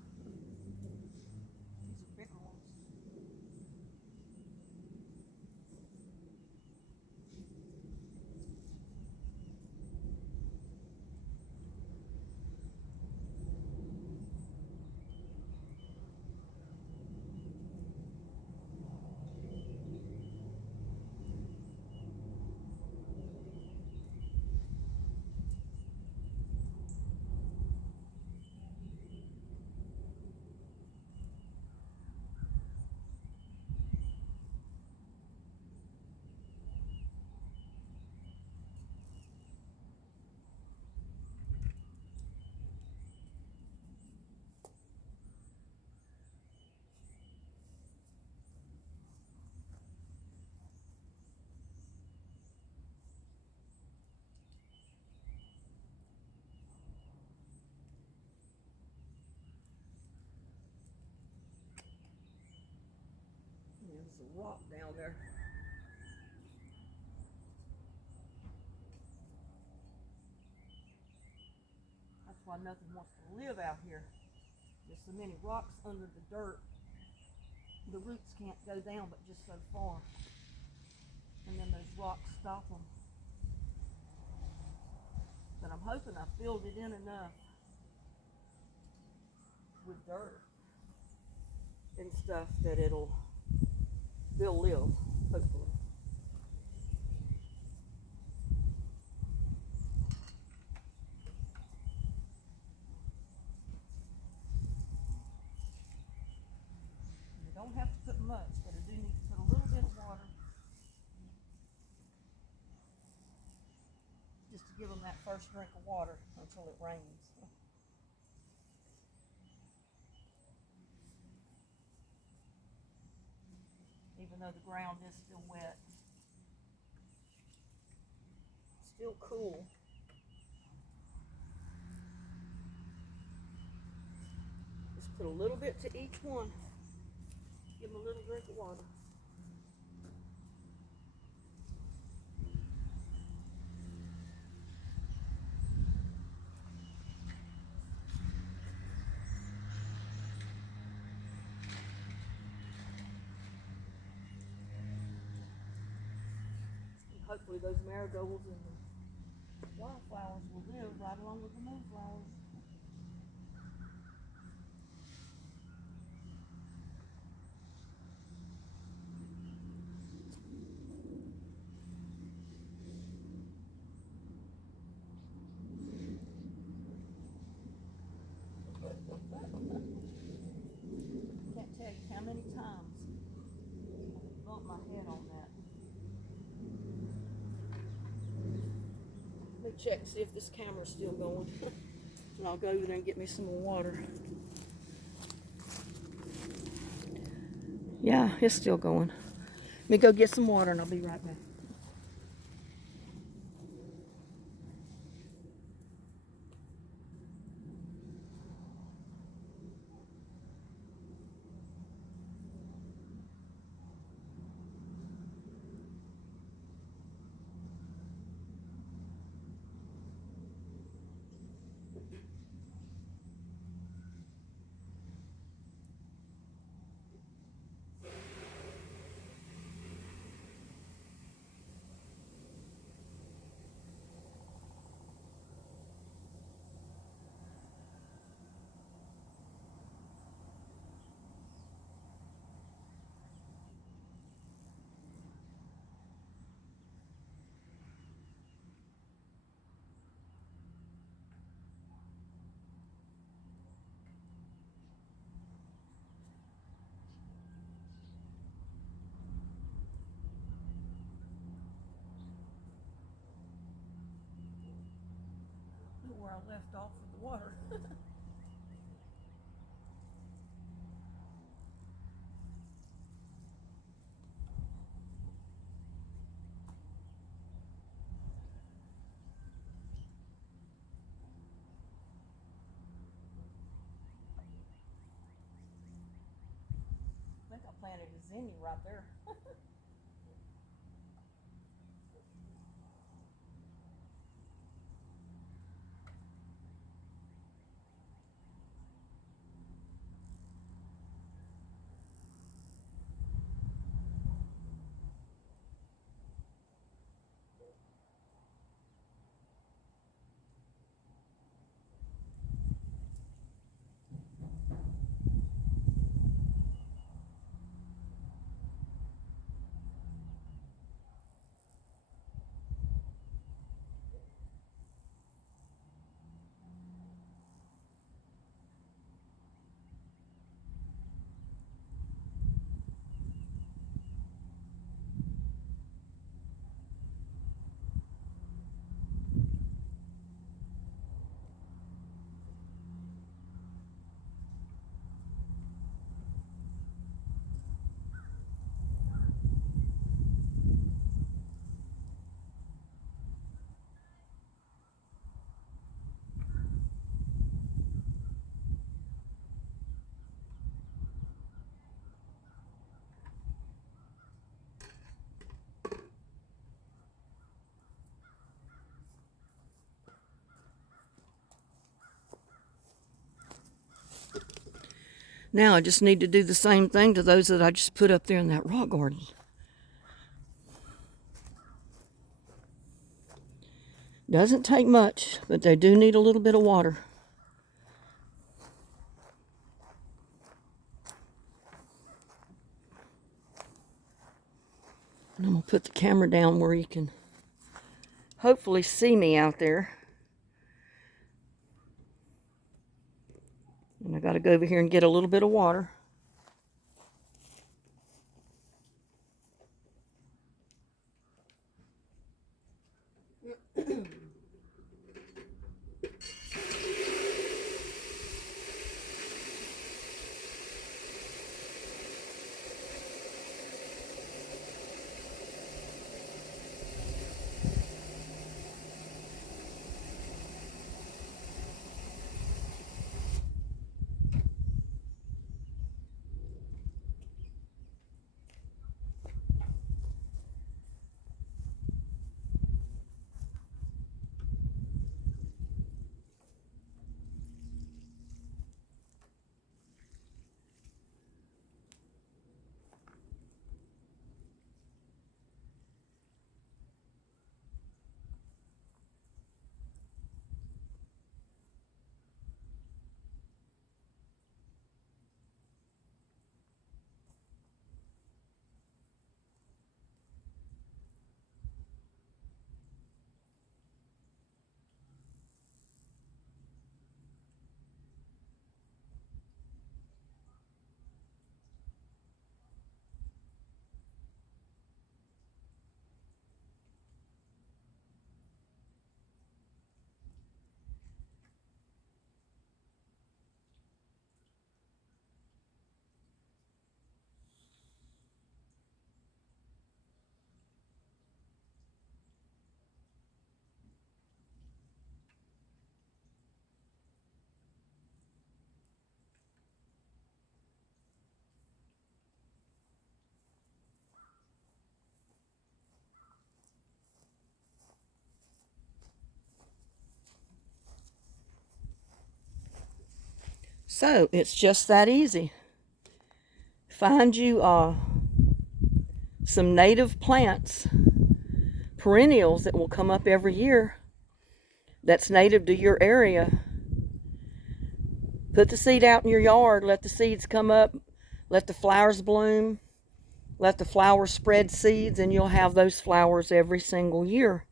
These are bigger ones. There's a rock down there. That's why nothing wants to live out here. There's so many rocks under the dirt. The roots can't go down but just so far. And then those rocks stop them. But I'm hoping I filled it in enough with dirt and stuff that they'll live, hopefully. You don't have to put much, but I do need to put a little bit of water just to give them that first drink of water until it rains. Even though the ground is still wet. Still cool. Just put a little bit to each one. Give them a little drink of water. Hopefully those marigolds and the wildflowers will live right along with the moonflowers. Can't tell you how many times I bumped my head on that. Let me check, see if this camera's still going. And I'll go over there and get me some more water. Yeah, it's still going. Let me go get some water and I'll be right back. Where I left off with the water. I think I planted a zinnia right there. Now I just need to do the same thing to those that I just put up there in that rock garden. Doesn't take much, but they do need a little bit of water. And I'm going to put the camera down where you can hopefully see me out there. And I got to go over here and get a little bit of water. So it's just that easy. Find you some native plants, perennials that will come up every year that's native to your area. Put the seed out in your yard, let the seeds come up, let the flowers bloom, let the flowers spread seeds, and you'll have those flowers every single year.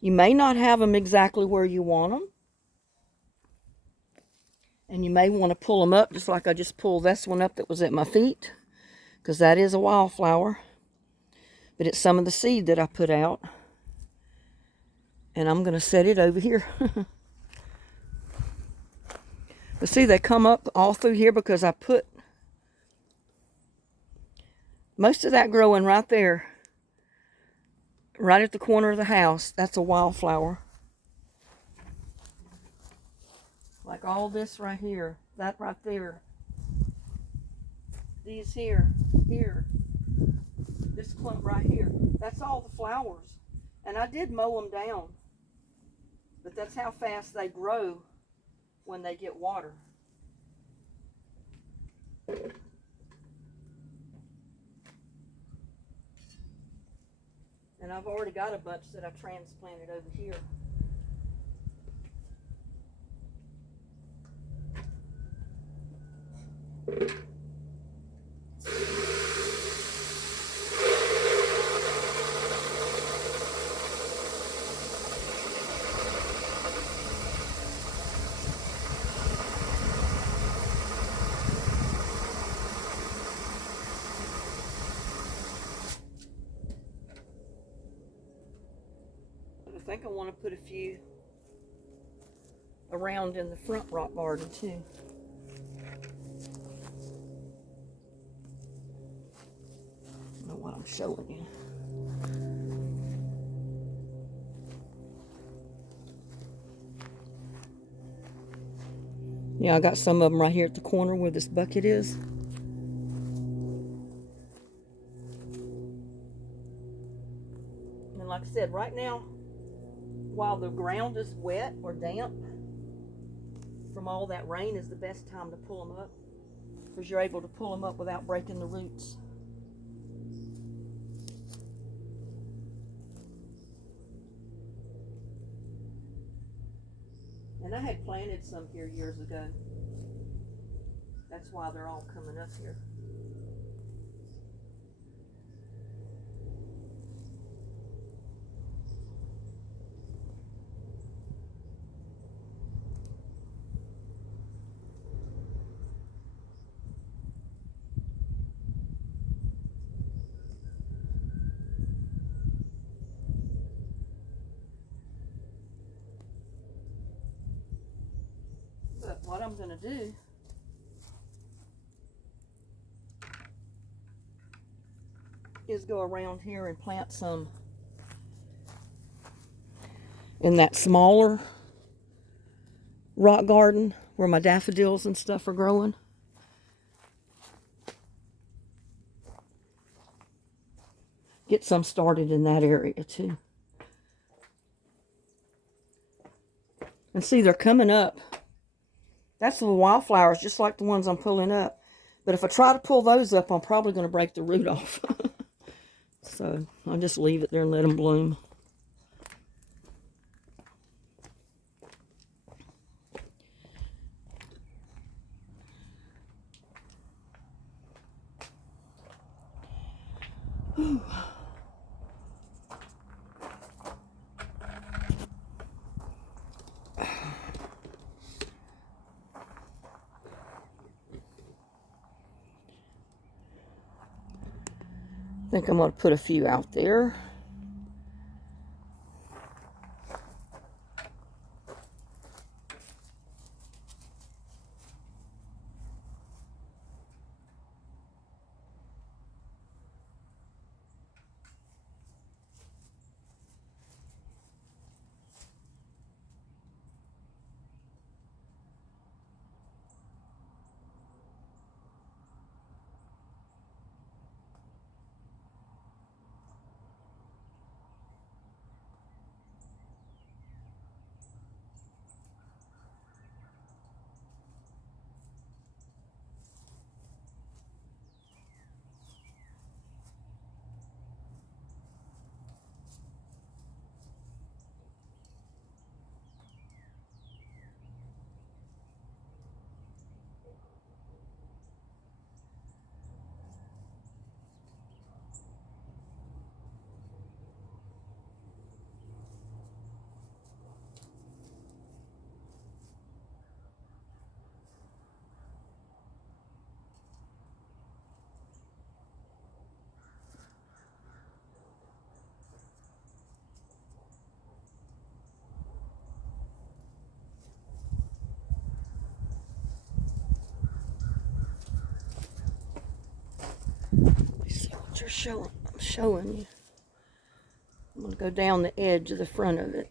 You may not have them exactly where you want them, and you may want to pull them up just like I just pulled this one up that was at my feet, because that is a wildflower, but it's some of the seed that I put out, and I'm going to set it over here. But see, they come up all through here because I put most of that growing right there, right at the corner of the house. That's a wildflower. Like all this right here, that right there. These here, this clump right here. That's all the flowers. And I did mow them down. But that's how fast they grow when they get water. And I've already got a bunch that I transplanted over here. I think I want to put a few around in the front rock garden too. I don't know what I'm showing you. Yeah, I got some of them right here at the corner where this bucket is. And like I said, right now, while the ground is wet or damp from all that rain, is the best time to pull them up. because you're able to pull them up without breaking the roots. And I had planted some here years ago. That's why they're all coming up here. But what I'm going to do is go around here and plant some in that smaller rock garden where my daffodils and stuff are growing. Get some started in that area too. And see, they're coming up. That's the wildflowers, just like the ones I'm pulling up. But if I try to pull those up, I'm probably going to break the root off. So I'll just leave it there and let them bloom. Whew. I think I'm going to put a few out there. See what I'm showing you. I'm going to go down the edge of the front of it.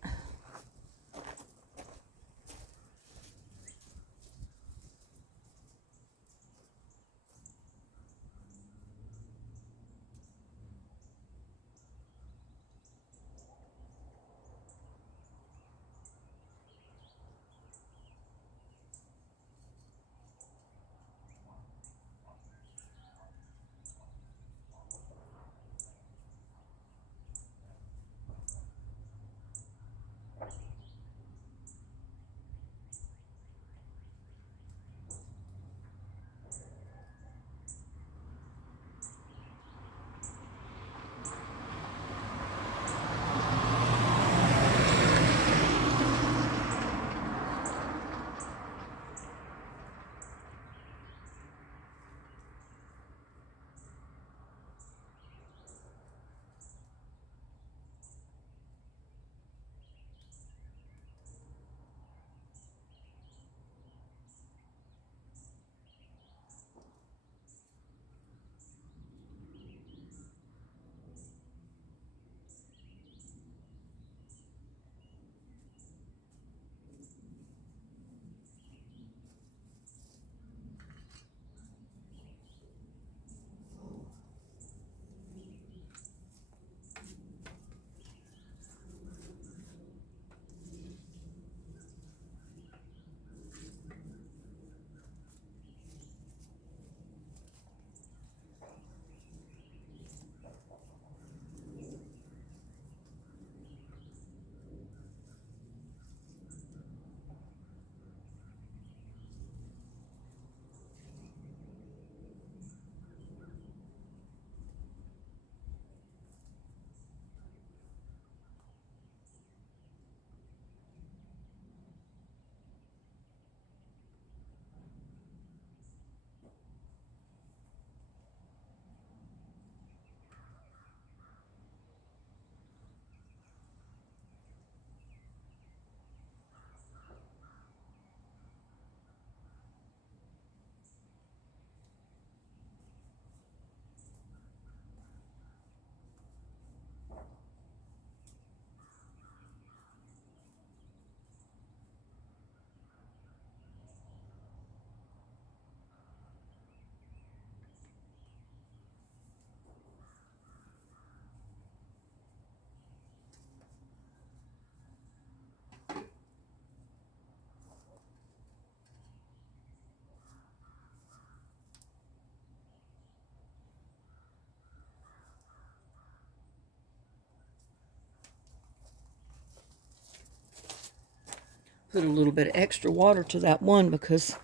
put a little bit of extra water to that one because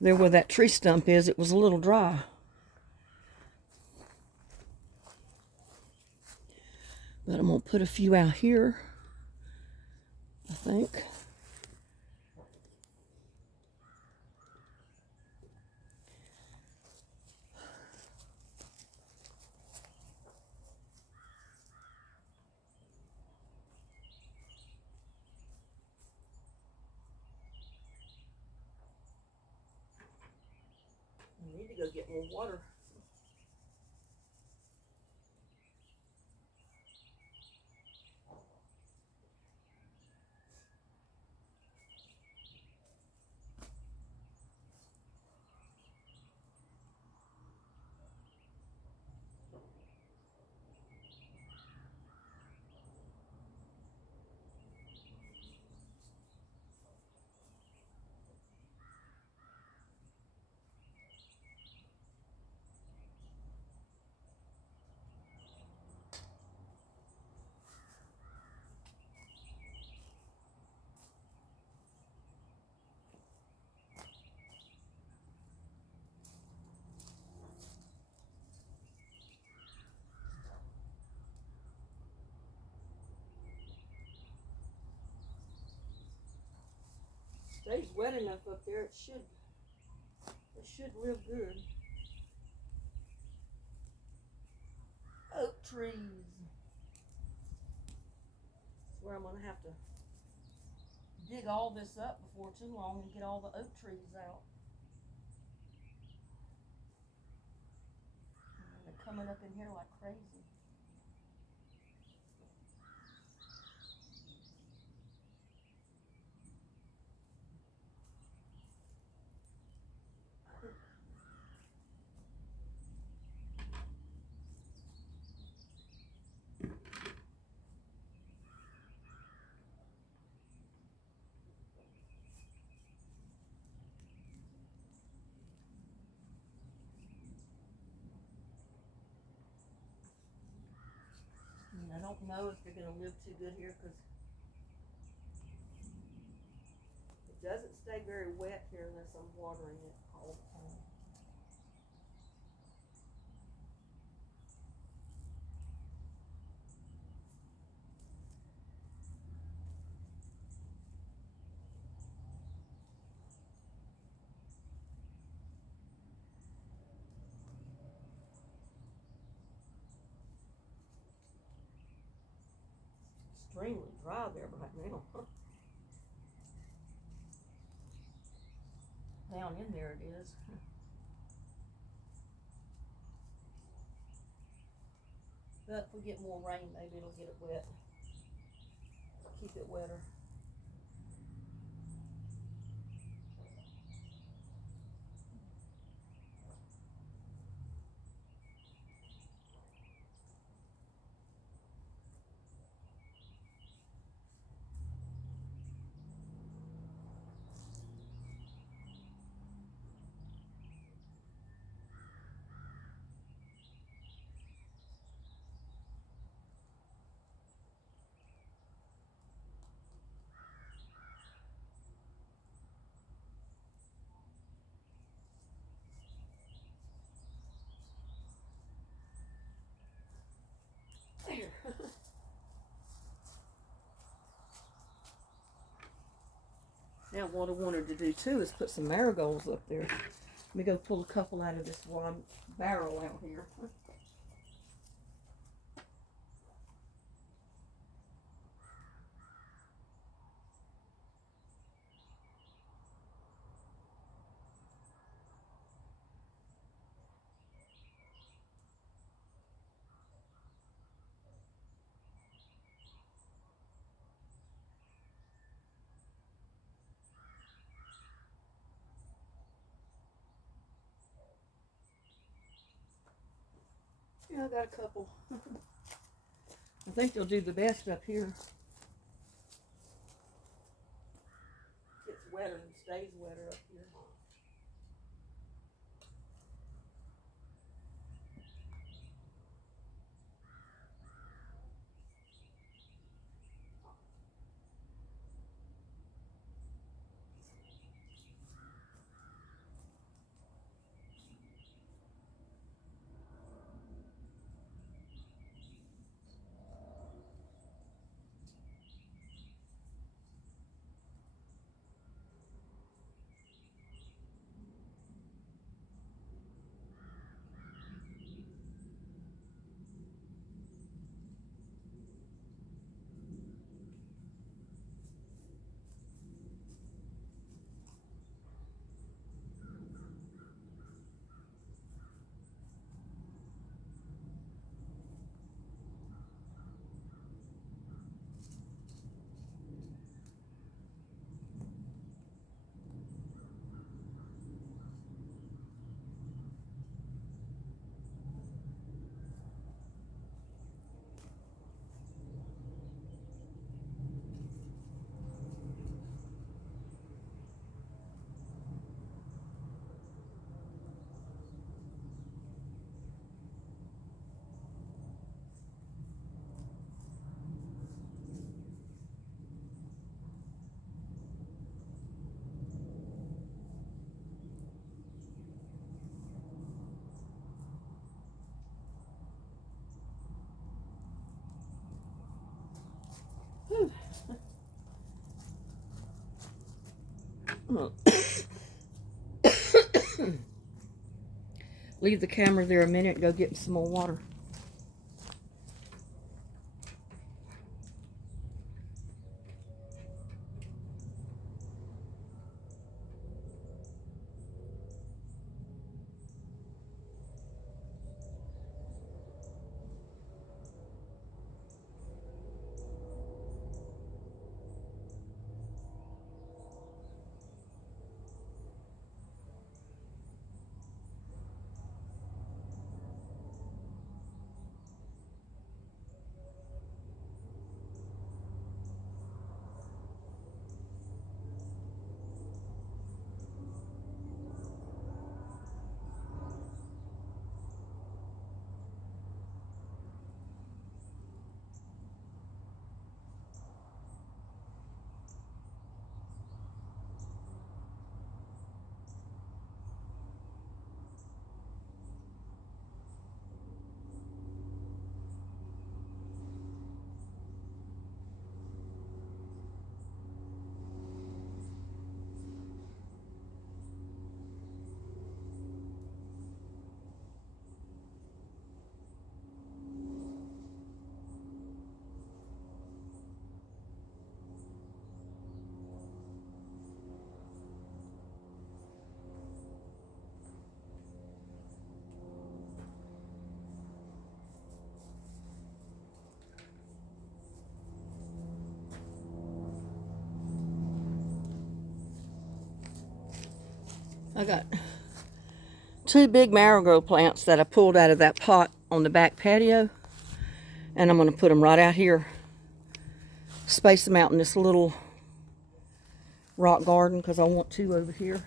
there where that tree stump is, it was a little dry. But I'm going to put a few out here, I think. I need to go get more water. Stays wet enough up there, it should live good. Oak trees. That's where I'm gonna have to dig all this up before too long and get all the oak trees out. And they're coming up in here like crazy. And I don't know if they're gonna live too good here because it doesn't stay very wet here unless I'm watering it all the time. Extremely dry there right now. Down in there it is. But if we get more rain, maybe it'll get it wet. Keep it wetter. There. Now what I wanted to do too is put some marigolds up there. Let me go pull a couple out of this one barrel out here. Yeah, I got a couple. I think they'll do the best up here. Gets wetter and stays wetter up here. Leave the camera there a minute and go get some more water. I got 2 big marigold plants that I pulled out of that pot on the back patio, and I'm going to put them right out here. Space them out in this little rock garden because I want 2 over here.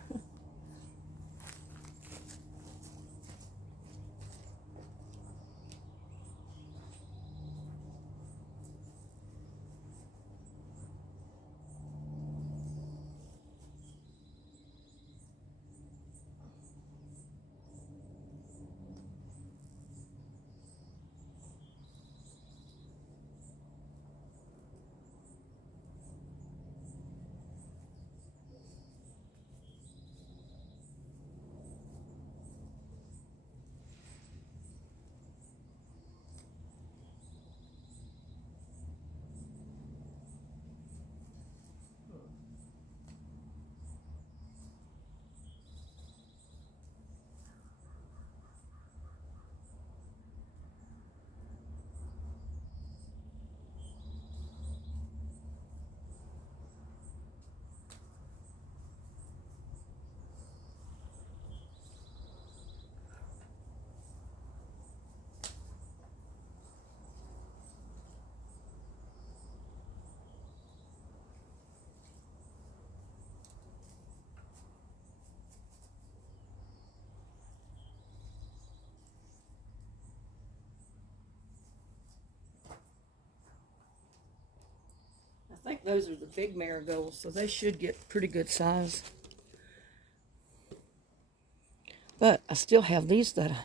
I think those are the big marigolds, so they should get pretty good size. But I still have these that I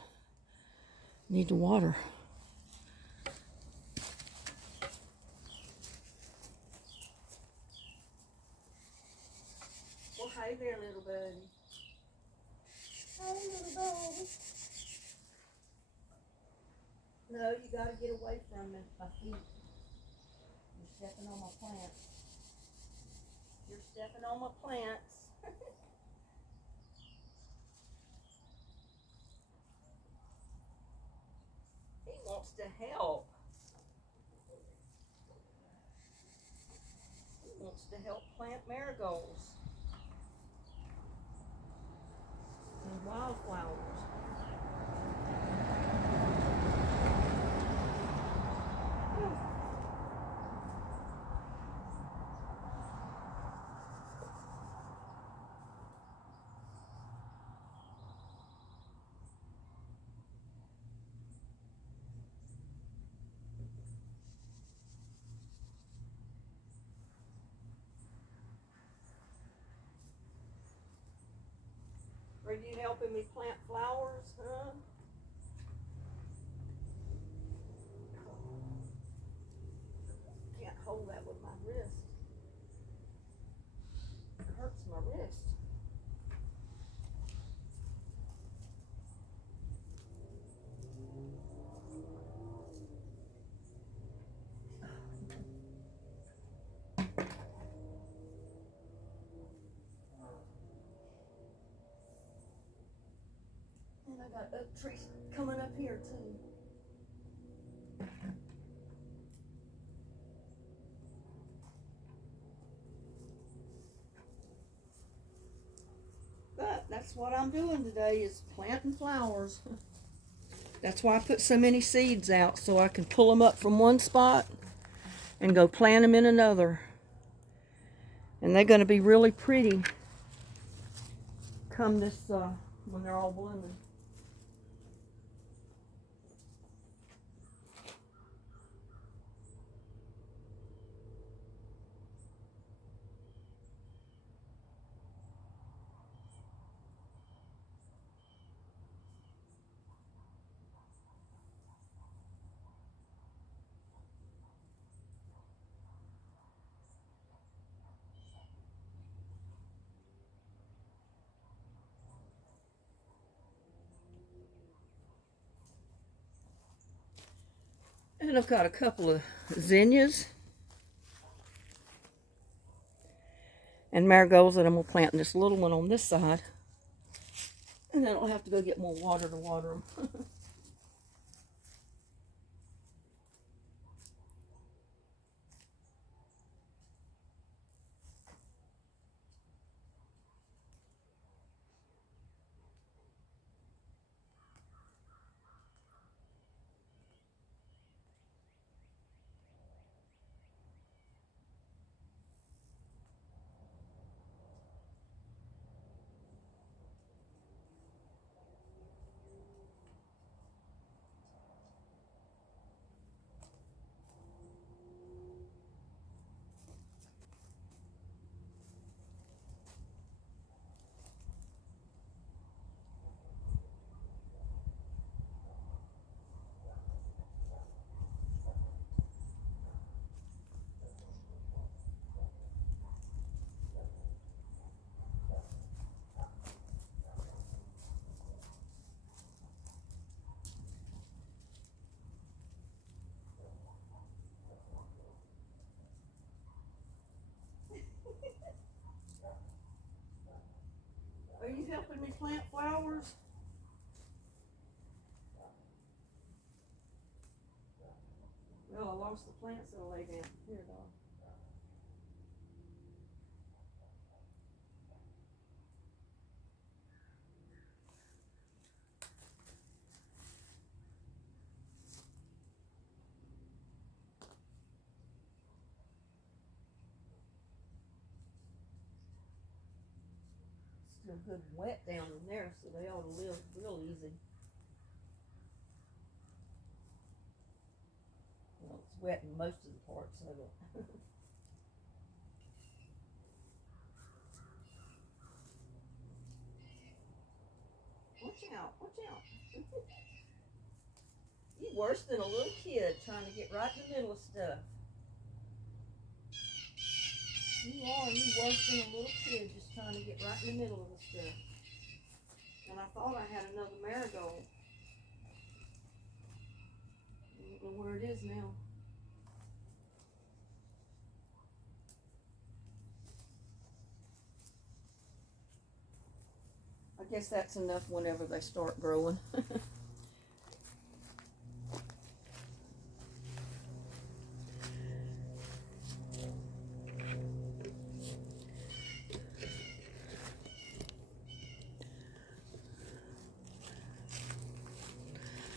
need to water. Well, hey there, little buddy. Hi, little buddy. No, you gotta get away from my feet. You're stepping on my plants. You're stepping on my plants. He wants to help. He wants to help plant marigolds and wildflowers. Are you helping me plant flowers, huh? Can't hold that with my wrist. It hurts my wrist. got oak trees coming up here too. But that's what I'm doing today, is planting flowers. That's why I put so many seeds out, so I can pull them up from one spot and go plant them in another. And they're going to be really pretty come this, when they're all blooming. And I've got a couple of zinnias and marigolds that I'm going to plant in this little one on this side. And then I'll have to go get more water to water them. Are you helping me plant flowers? Well, I lost the plants that I laid down. Here, dog. Still good and wet down in there, so they ought to live real easy. Well, it's wet in most of the parts of it. Watch out, watch out. You're worse than a little kid trying to get right in the middle of stuff. You are, you're worse than a little kid just trying to get right in the middle of the stuff. And I thought I had another marigold. I don't know where it is now. I guess that's enough whenever they start growing.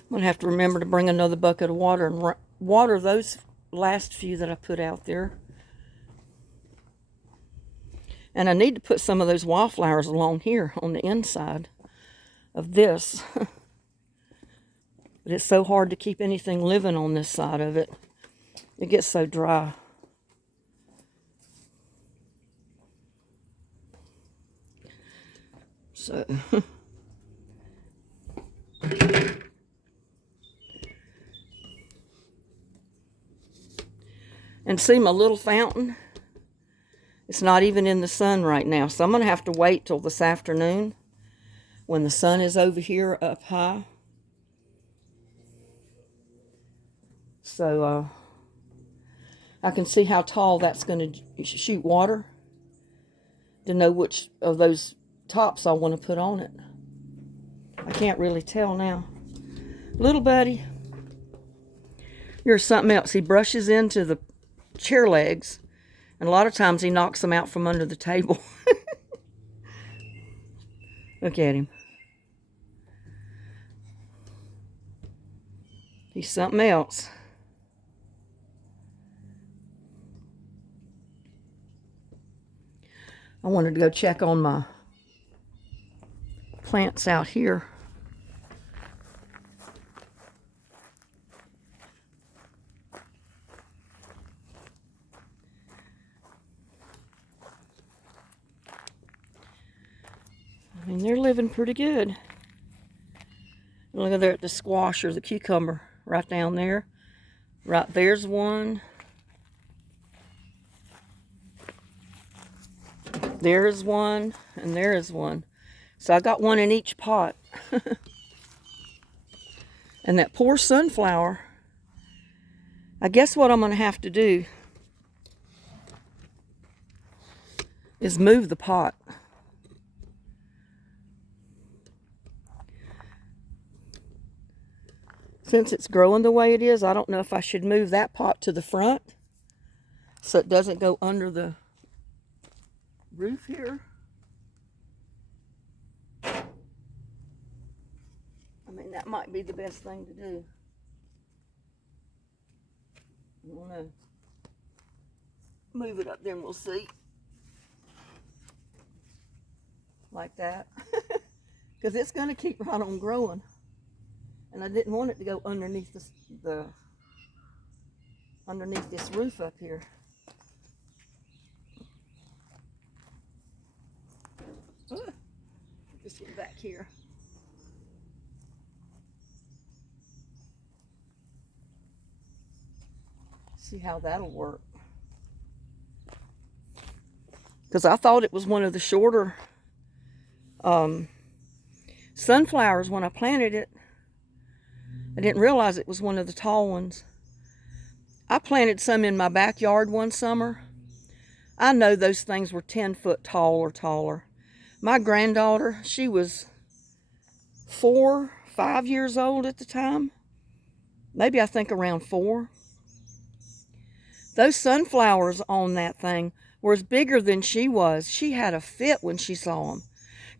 I'm going to have to remember to bring another bucket of water and water those last few that I put out there. And I need to put some of those wildflowers along here on the inside of this. But it's so hard to keep anything living on this side of it. It gets so dry. So... And see my little fountain? It's not even in the sun right now. So I'm going to have to wait till this afternoon when the sun is over here up high. So I can see how tall that's going to shoot water to know which of those tops I want to put on it. I can't really tell now. Little buddy. Here's something else. He brushes into the chair legs, and a lot of times he knocks them out from under the table. Look at him. He's something else. I wanted to go check on my plants out here. I mean, they're living pretty good. Look at there at the squash or the cucumber right down there. Right there's one. There's one, and there is one. So I got one in each pot. And that poor sunflower, I guess what I'm going to have to do is move the pot. Since it's growing the way it is, I don't know if I should move that pot to the front so it doesn't go under the roof here. I mean, that might be the best thing to do. I don't know. Move it up there and we'll see. Like that. Because it's going to keep right on growing. And I didn't want it to go underneath underneath this roof up here. Just get back here. See how that'll work. Because I thought it was one of the shorter sunflowers when I planted it. I didn't realize it was one of the tall ones. I planted some in my backyard one summer. I know those things were 10 foot tall or taller. My granddaughter, she was 4, 5 years old at the time. Maybe I think around 4. Those sunflowers on that thing were as bigger than she was. She had a fit when she saw them.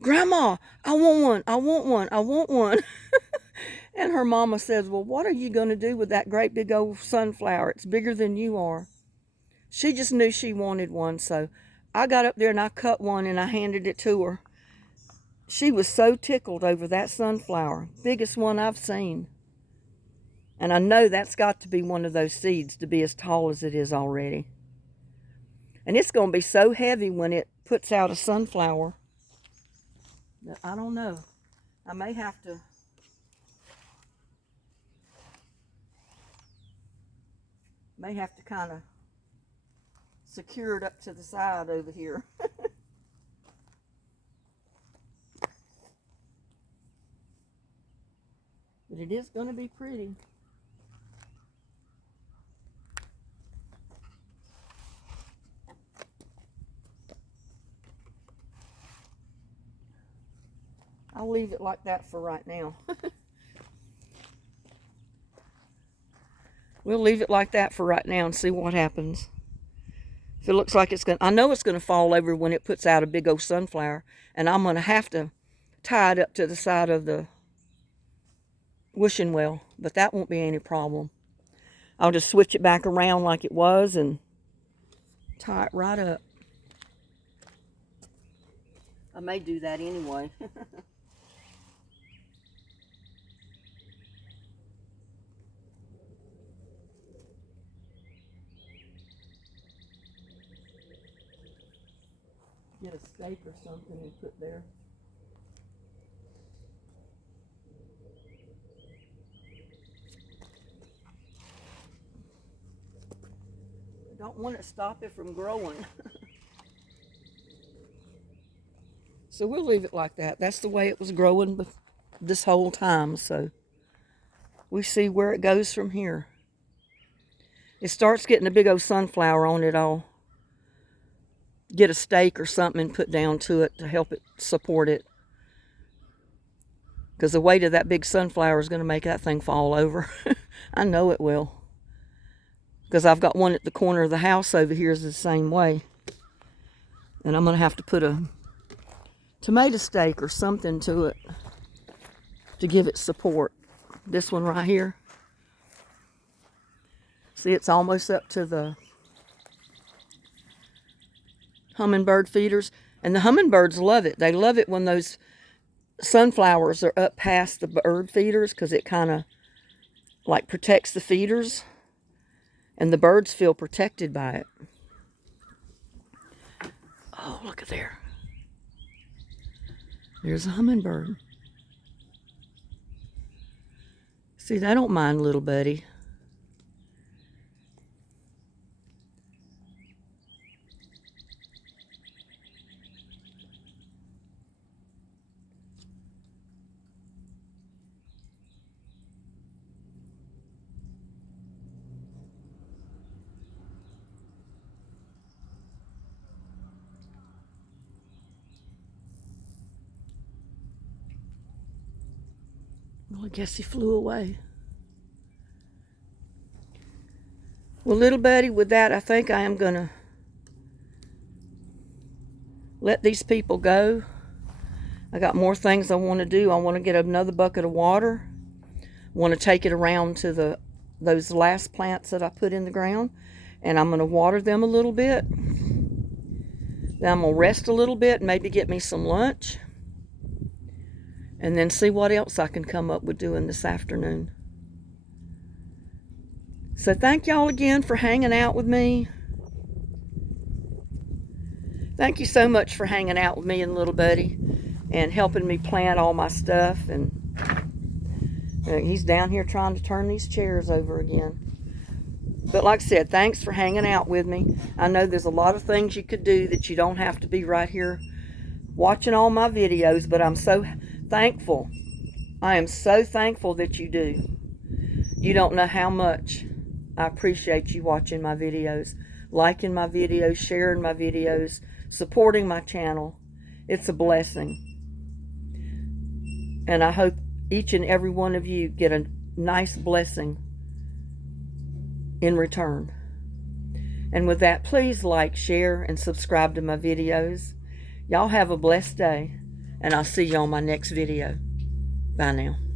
Grandma, I want one, I want one, I want one. And her mama says, well, what are you going to do with that great big old sunflower? It's bigger than you are. She just knew she wanted one, so I got up there and I cut one and I handed it to her. She was so tickled over that sunflower, biggest one I've seen. And I know that's got to be one of those seeds to be as tall as it is already. And it's going to be so heavy when it puts out a sunflower that I don't know. I may have to kind of secure it up to the side over here. But it is going to be pretty. I'll leave it like that for right now. We'll leave it like that for right now and see what happens. If it looks like it's going to, I know it's going to fall over when it puts out a big old sunflower, and I'm going to have to tie it up to the side of the wishing well, but that won't be any problem. I'll just switch it back around like it was and tie it right up. I may do that anyway. Get a stake or something and put there. I don't want to stop it from growing. So we'll leave it like that. That's the way it was growing this whole time. So we see where it goes from here. It starts getting a big old sunflower on it all. Get a stake or something and put down to it to help it support it. because the weight of that big sunflower is going to make that thing fall over. I know it will. Because I've got one at the corner of the house over here is the same way. And I'm going to have to put a tomato stake or something to it to give it support. This one right here. See, it's almost up to the hummingbird feeders. And the hummingbirds love it. They love it when those sunflowers are up past the bird feeders because it kind of like protects the feeders. And the birds feel protected by it. Oh, look at there. There's a hummingbird. See, they don't mind little buddy. Well, I guess he flew away. Well, little buddy, with that, I think I am going to let these people go. I got more things I want to do. I want to get another bucket of water. I want to take it around to those last plants that I put in the ground. And I'm going to water them a little bit. Then I'm going to rest a little bit and maybe get me some lunch. And then see what else I can come up with doing this afternoon. So thank y'all again for hanging out with me. Thank you so much for hanging out with me and little buddy and helping me plant all my stuff. And he's down here trying to turn these chairs over again. But like I said, thanks for hanging out with me. I know there's a lot of things you could do that you don't have to be right here watching all my videos, but I'm so thankful. I am so thankful that you do. You don't know how much I appreciate you watching my videos, liking my videos, sharing my videos, supporting my channel. It's a blessing. And I hope each and every one of you get a nice blessing in return. And with that, please like, share, and subscribe to my videos. Y'all have a blessed day. And I'll see you on my next video. Bye now.